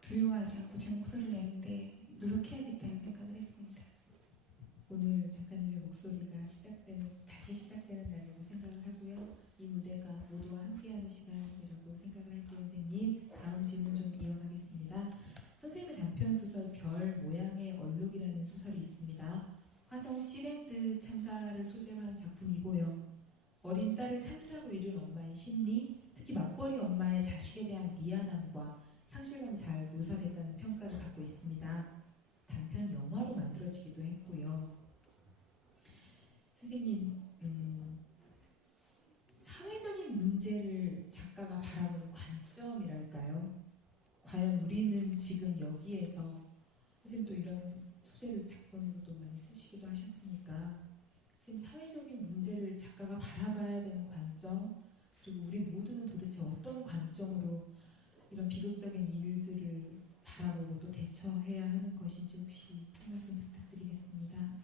두려워하지 않고 제 목소리를 내는데 노력해야겠다는 생각을 했습니다. 오늘 작가님의 목소리가 다시 시작되는 날이라고 생각을 하고요. 이 무대가 모두와 함께하는 시간이라고 생각을 할게요, 선생님. 다음 질문 좀 이어가겠습니다. 선생님의 단편 소설 별 모양의 얼룩이라는 소설이 있습니다. 화성 시랜드 참사를 소재로 한 작품이고요. 어린 딸을 참사로 잃은 엄마의 심리, 특히 맞벌이 엄마의 자식에 대한 미안함과 상실감이 잘 묘사됐다는 평가를 받고 있습니다. 단편 영화로 만들어지기도 했고요. 선생님, 사회적인 문제를 작가가 바라보는 관점이랄까요? 과연 우리는 지금 여기에서 선생님도 이런 소재를 작품으로도 많이 쓰시기도 하셨으니까 선생님 사회적인 문제를 작가가 바라봐야 되는 관점 그리고 우리 모두는 도대체 어떤 관점으로 이런 비극적인 일들을 바라보고 또 대처해야 하는 것인지 혹시 한 말씀 부탁드리겠습니다.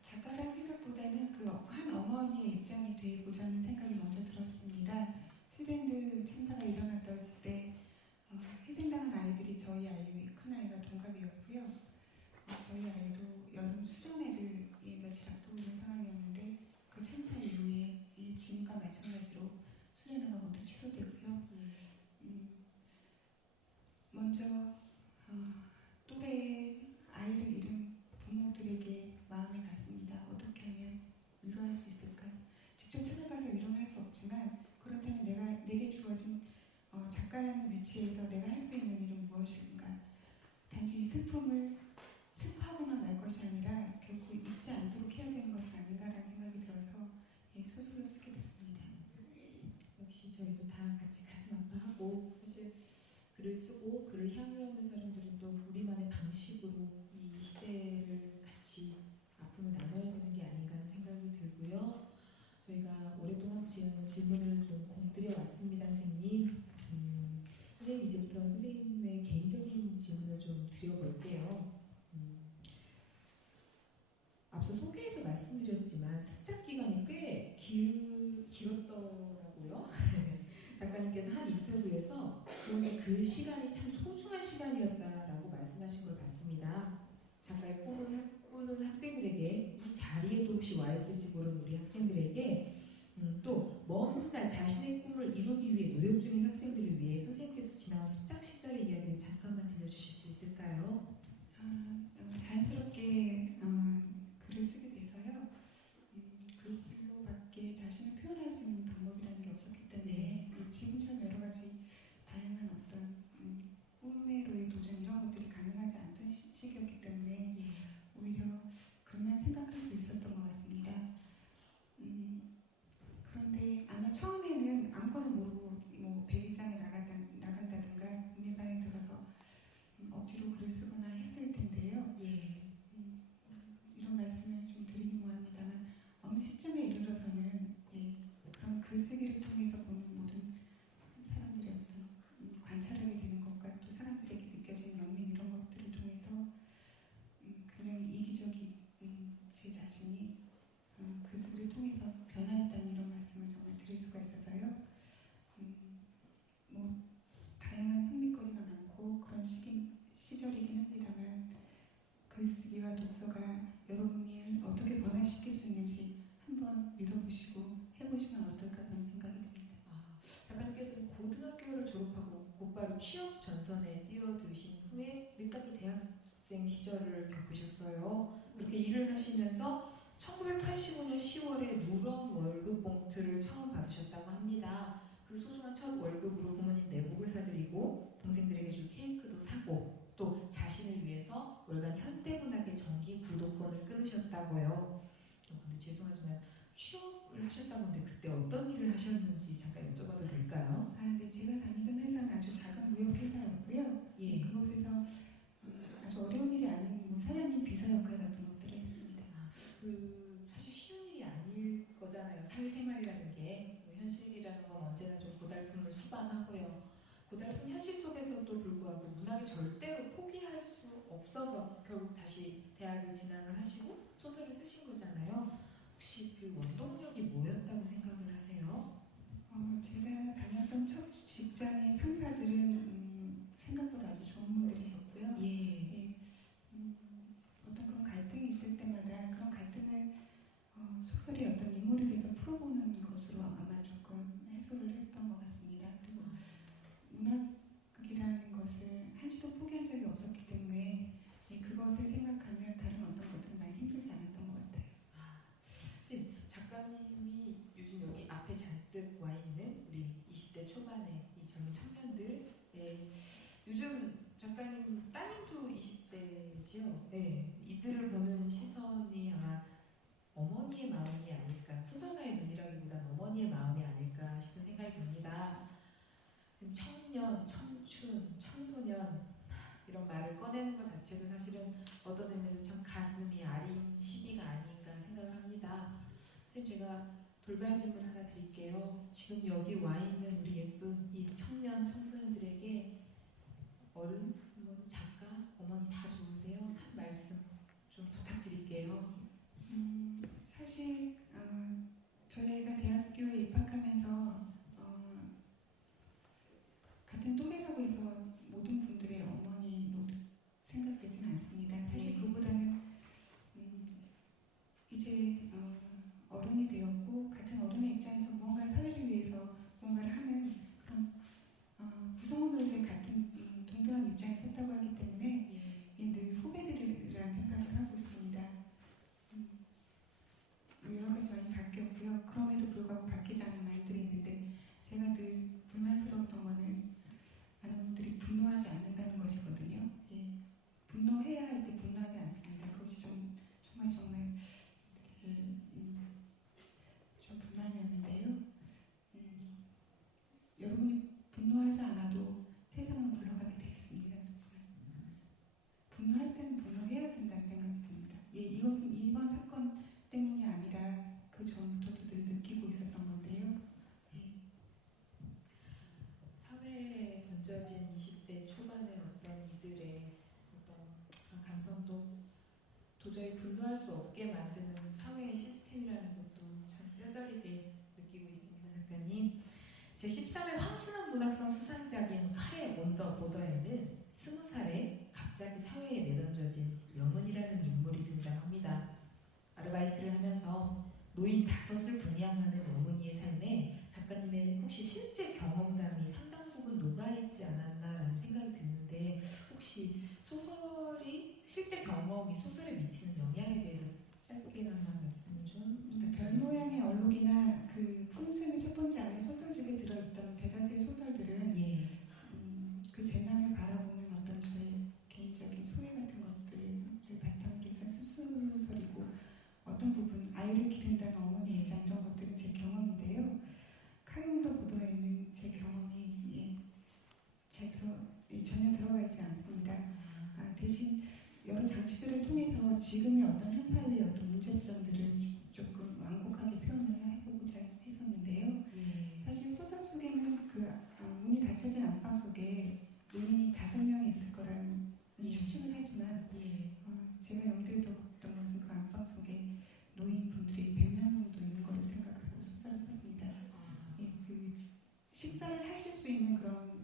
작가라는 생각보다는 그 한 어머니의 입장이 되고자는 생각이 먼저 들었습니다. 슈랜드 참사가 일어났던 때 희생당한 아이들이 저희 아이의 큰아이와 동갑이었고요. 저희 아이도 여름 수련회를 며칠 앞두고 있는 상황이었는데 그 참사 이후에 지금과 마찬가지로 수련회가 모두 취소되고요. 먼저 또래의 아이를 잃은 부모들에게 마음이 갔습니다. 어떻게 하면 위로할 수 있을까? 직접 찾아가서 위로는 할 수 없지만 그렇다면 내게 주어진 작가라는 위치에서 내가 할 수 있는 일은 무엇인가? 단지 슬픔을 슬퍼하고만 말 것이 아니라 결코 잊지 않도록 해야 되는 것은 아닌가라는 생각이 들어서 소설을 쓰게 됐습니다. 역시 저희도 다 같이 가슴 아파하고 사실 글을 쓰고 글을 향유하는 사람들은 또 우리만의 방식으로 이 시대를 같이 아픔을 나눠야 되는 게 아닌가 하는 생각이 들고요. 저희가 오랫동안 질문을 좀 공들여 왔습니다, 선생님. 선생님 이제부터 선생님의 개인적인 질문을 좀 드려볼게요. 앞서 소개에서 말씀드렸지만 습작 기간이 꽤 길었더라고요. 작가님께서 한 인터뷰에서 그런데 그 시간이 참 소중한 시간이었다라고 말씀하신 걸 봤습니다. 작가의 꾸는 학생들에게 이 자리에도 혹시 와 있을지 모르는 우리 학생들에게 또 먼 날 자신의 꿈을 이루기 위해 노력 중인 학생들을 위해 선생님께서 지나온 습작 시절의 이야기를 잠깐만 들려주실 수 있을까요? 자연스럽게 글을 쓰게 돼서요. 그 글로밖에 자신을 표현할 수 있는 방법이라는 게 없었기 때문에 지금처럼 여러 가지 다양한 어떤 꿈으로의 도전 이런 것들이 가능하지 않던 시기였기 때문에 오히려 글만 생각할 수 있었던 것 같습니다. 그런데 아마 처음에는 아무거나 모르고 뭐 백일장에 나간다든가 음악방에 들어서 억지로 글을 쓰거나 취업 전선에 뛰어드신 후에 늦깎이 대학생 시절을 겪으셨어요. 그렇게 일을 하시면서 1985년 10월에 누런 월급 봉투를 처음 받으셨다고 합니다. 그 소중한 첫 월급으로 부모님 내복을 사드리고 동생들에게 줄 케이크도 사고 또 자신을 위해서 월간 현대문학의 정기 구독권을 끊으셨다고요. 근데 죄송하지만 취업을 하셨다고 하는데 그때 어떤 일을 하셨는지 잠깐 여쭤봐도 될까요? 네, 제가 다니던 회사는 아주 작은 무역 회사였고요. 예. 그곳에서 아주 어려운 일이 아닌 뭐 사장님 비서 역할 같은 것들을 했습니다. 그 사실 쉬운 일이 아닐 거잖아요. 사회생활이라는 게 현실이라는 건 언제나 좀 고달픔을 수반하고요. 고달픈 현실 속에서도 불구하고 문학이 절대로 포기할 수 없어서 결국 다시 대학을 진학을 하시고 소설을 쓰신 거잖아요. 혹시 그 원동력이 뭐였다고 생각을 하세요? 제가 다녔던 첫 직장의 상사들은 생각보다 아주 좋은 분들이셨고요. 예. 어떤 그런 갈등이 있을 때마다 그런 갈등을 속설의 어떤 인물에 대해서 풀어보는 것으로 아마 조금 해소를 했던 것 같습니다. 그리고 문학이라는 것을 한시도 포기한 적이 없었기 때문에 그것을 생각하면 다른 어떤 것들은 많이 힘들지 않았던 것 같아요. 선생님, 작가님이 요즘 여기 앞에 잔뜩 와 있는 우리 20대 초반의 이 젊은 청년들, 요즘 작가님 따님도 20대지요? 네, 이들을 보는 시선이 아마 어머니의 마음이 아닐까, 소설가의 눈이라기보다는 어머니의 마음이 아닐까 싶은 생각이 듭니다. 지금 청년, 청춘, 청소년 이런 말을 꺼내는 것 자체도 사실은 어떤 의미에서 참 가슴이 아린 시기가 아닌가 생각을 합니다. 선생님, 제가 돌발 질문 하나 드릴게요. 지금 여기 와 있는 우리 예쁜 이 청년, 청소년들에게 어른, 뭐 작가, 어머니 다 좋은데요. 한 말씀 좀 부탁드릴게요. 사실 저희가 대학교에 입학하면서 같은 또래라고 해서 모든 분들의 어머니로 생각되지는 않습니다. 사실 그보다는 이제 어른이 되었고 같은 어른의 입장에서 무언가 사회를 위해서 무언가를 하는 그런 구성원으로서의 같은 동등한 입장에 섰다고 하기 때문에 늘 후배들이라는 생각을 하고 있습니다. 여러 가지 많이 바뀌었고요. 그럼에도 불구하고 바뀌지 않은 말들이 있는데 제가 늘 불만스러웠던 거는 많은 분들이 분노하지 않는다는 것이거든요. 분노해야 할 때 분노하지 않습니다. 그것이 정말 좀 불만이었는데요. 여러분이 분노하지 않아도 세상은 굴러가게 되어 있습니다. 그렇지만 분노할 때는 분노해야 된다는 생각이 듭니다. 이것은 이번 사건 때문이 아니라 그 전부터도 늘 느끼고 있었던 건데요. 사회에 던져진 20대 초반의 어떤 이들의 어떤 그런 감성도 도저히 분노할 수 없게 만드는 사회의 시스템이라는 것도 참 뼈저리게 느끼고 있습니다. 작가님, 제13회 황순원 문학상 수상작인 칼의 온더보더에는 20살에 갑자기 사회에 내던져진 영은이라는 인물이 등장합니다. 아르바이트를 하면서 노인 5을 분양하는 어머니의 삶에 작가님의 혹시 실제 경험담이 상당 부분 녹아있지 않았나라는 생각이 드는데 혹시 소설이 실제 경험이 소설에 미치는 영향에 대해서 짧게나마 말씀을 좀 부탁드립니다. 별모양의 얼룩이나 그 푸른수염의 첫 번째 안에 소설집에 들어있던 대다수의 소설들은 그 재난을 바라보는 어떤 저의 개인적인 소회 같은 것들을 바탕으로 해서 수소설이고 어떤 부분 아이를 기른다는 어머니의 입장 이런 것들은 제 경험인데요. 카이온더 보도에는 제 경험이 전혀 들어가 있지 않습니다. 대신 여러 장치들을 통해서 지금의 어떤 현 사회의 어떤 문제점들을 조금 완곡하게 표현을 해보고자 했었는데요. 사실 소설 속에는 그 문이 닫혀진 안방 속에 노인이 5명이 있을 거라는 추측을 하지만 제가 염두에 뒀던 것은 그 안방 속에 노인분들이 100명 정도 있는 걸로 생각하고 소설을 썼습니다. 그 식사를 하실 수 있는 그런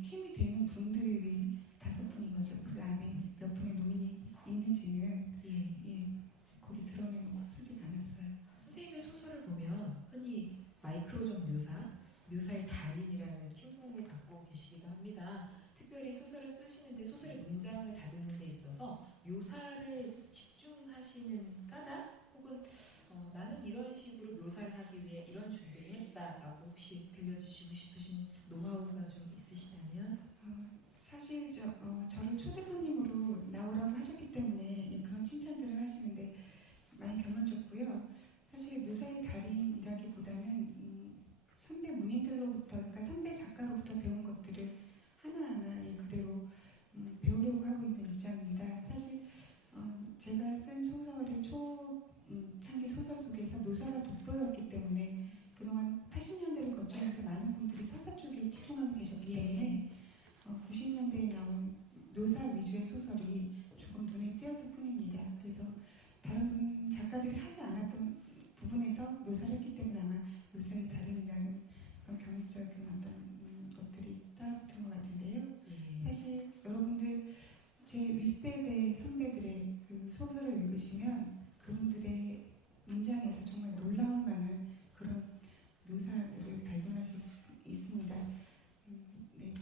힘이 되는 분들이 5분인 거죠. 그 안에 몇 분의 노인이 있는지는 거기 드러내고 쓰진 않았어요. 선생님의 소설을 보면 흔히 마이크로적 묘사의 달인이라는 칭송을 받고 계시기도 합니다. 특별히 특별히 소설을 쓰시는데 소설의 문장을 다루는 데 있어서 묘사를 집중하시는 까닭 혹은 나는 이런 식으로 묘사를 하기 위해 이런 준비를 했다라고 혹시 들려주시고 싶으신 노하우가 좀 있으시다면? 사실 저를 초대 손님으로 나오라고 하셨기 때문에 그런 칭찬들을 하시는데 많이 겸연쩍고요. 사실 묘사의 달인이라기보다는 선배 문인들로부터, 그러니까 선배 작가로부터 배운 것들을 하나하나 그대로 배우려고 하고 있는 입장입니다. 사실 제가 쓴 소설의 초창기 소설 속에서 묘사가 돋보였기 때문에 그동안 80년대를 거쳐서 많은 분들이 서사 쪽에 치중하고 계셨기 때문에 90년대에 나온 묘사 위주의 소설이 조금 눈에 띄었을 뿐입니다. 그래서 다른 작가들이 하지 않았던 부분에서 묘사를 했기 때문에 아마 묘사의 달인이라는 그런 경험적인 어떤 것들이 따라붙은 것 같은데요. 사실 여러분들 제 윗세대 선배들의 그 소설을 읽으시면 그분들의 문장에서 정말 놀라울 만한 그런 묘사들을 발견하실 수 있습니다. 네.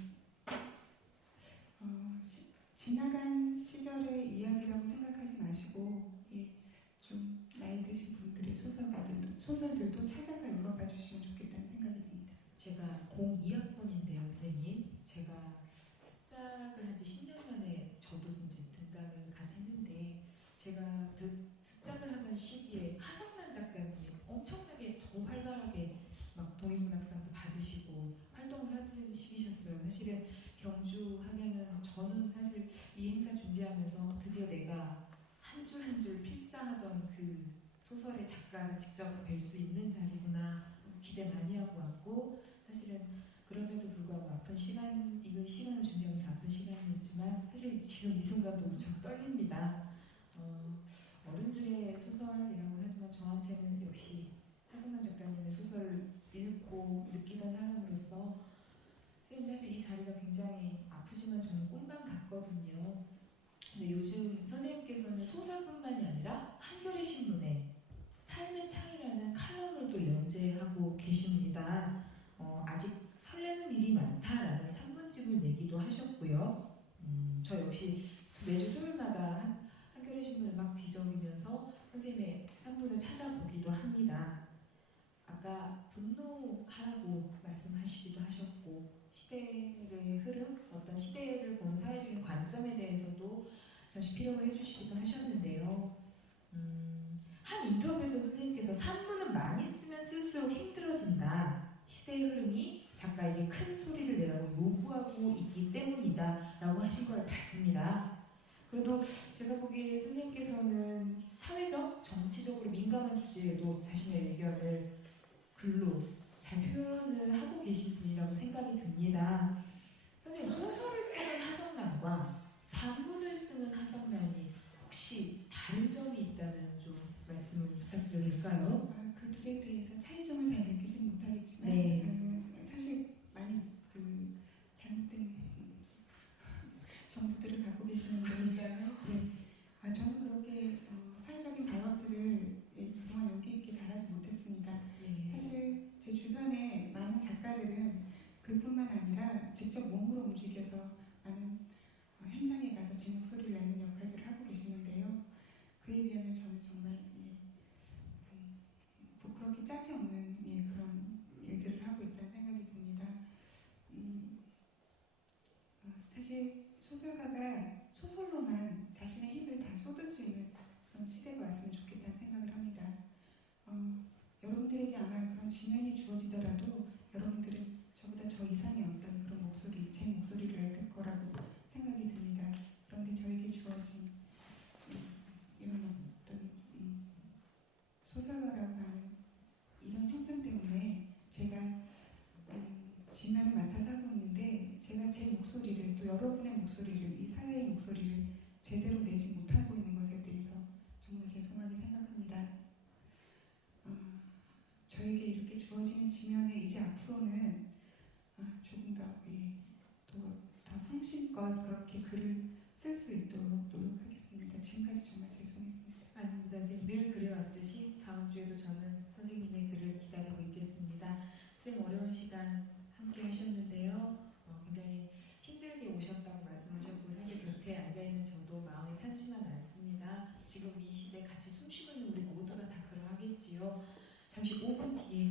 지나간 시절의 이야기라고 생각하지 마시고 좀 나이 드신 분들의 소설들도 찾아서 읽어봐 주시면 좋겠다는 생각이 듭니다. 제가 02학번인데요, 선생님. 제가 습작을 한 지 10년 만에 저도 이제 등단을 했는데 제가 습작을 하던 시기에 하성란 작가님이 엄청나게 더 활발하게 막 동인문학상도 받으시고 활동을 하던 시기셨어요. 사실은 경주 하면은 저는 사실 이 행사 준비하면서 드디어 내가 한 줄 한 줄 필사하던 그 소설의 작가를 직접 뵐 수 있는 자리구나 기대 많이 하고 왔고, 사실은 그럼에도 불구하고 아픈 시간, 이거 시간을 준비하면서 아픈 시간이었지만 사실 지금 이 순간도 무척 떨립니다. 어른들의 소설이라고 하지만 저한테는 역시 하승만 작가님의 소설을 읽고 느끼던 사람으로서 선생님 사실 이 자리가 굉장히 아프지만 저는 꿈만 같거든요. 근데 요즘 선생님께서는 소설뿐만이 아니라 한겨레 신문에 삶의 창이라는 칼럼을 또 연재하고 계십니다. 아직 설레는 일이 많다라는 산문집을 내기도 하셨고요. 저 역시 매주 토요일마다 한겨레 신문을 막 뒤적이면서 선생님의 산문을 찾아보기도 합니다. 아까 분노하라고 말씀하시기도 하셨고 시대의 흐름, 어떤 시대를 보는 사회적인 관점에 대해서도 잠시 피력을 해주시기도 하셨는데요. 한 인터뷰에서 선생님께서 산문은 많이 쓰면 쓸수록 힘들어진다. 시대의 흐름이 작가에게 큰 소리를 내라고 요구하고 있기 때문이다 라고 하신 걸 봤습니다. 그래도 제가 보기에 선생님께서는 사회적, 정치적으로 민감한 주제에도 자신의 의견을 글로 잘 표현을 하고 계신 분이라고 생각이 듭니다. 선생님, 소설을 쓰는 하성란과 산문을 쓰는 하성란이 혹시 다른 점이 있다면 좀 말씀을 부탁드려도 될까요? 그 둘에 대해서 차이점을 잘 느끼지 못하겠지만 사실 많이 잘못된 정보들을 갖고 계시는데 진짜요? 네. 저는 그렇게 사회적인 발언들을 그동안 용기 있게 잘하지 못했습니다. 사실 제 주변에 많은 작가들은 글뿐만 아니라 직접 몸으로 움직여서 많은 현장에 가서 제 목소리를 내는 역할들을 하고 계시는데요. 그에 비하면 저는 정말 부끄럽기 짝이 없는 그런 일들을 하고 있다는 생각이 듭니다. 사실 소설가가 소설로만 자신의 힘을 다 쏟을 수 있는 그런 시대가 왔으면 좋겠다는 생각을 합니다. 여러분들에게 아마 그런 지면이 주어지더라도 여러분들은 저보다 저 이상의 어떤 그런 목소리, 제 목소리를 냈을 거라고 생각이 듭니다. 그런데 저에게 주어진 이런 어떤 소설가라고 하는 이런 형편 때문에 제가 지면을 맡아서 하고 있는데 제가 제 목소리를 또 여러분의 목소리를 이 사회의 목소리를 제대로 내지 못하고 있는 것에 대해서 정말 죄송하게 생각합니다. 저에게 이렇게 주어지는 지면에 이제 앞으로는 조금 더 성심껏 그렇게 글을 쓸 수 있도록 노력하겠습니다. 지금까지 정말 죄송했습니다. 아닙니다. 선생님 늘 그래왔듯이 다음 주에도 저는 선생님의 글을 기다리고 있겠습니다. 선생님 어려운 시간 함께 하셨는데요. 굉장히 힘들게 오셨던 때는 저도 마음이 편치만 않습니다. 지금 이 시대 같이 숨쉬고 있는 우리 모두가 다 그러하겠지요. 잠시 5분 뒤에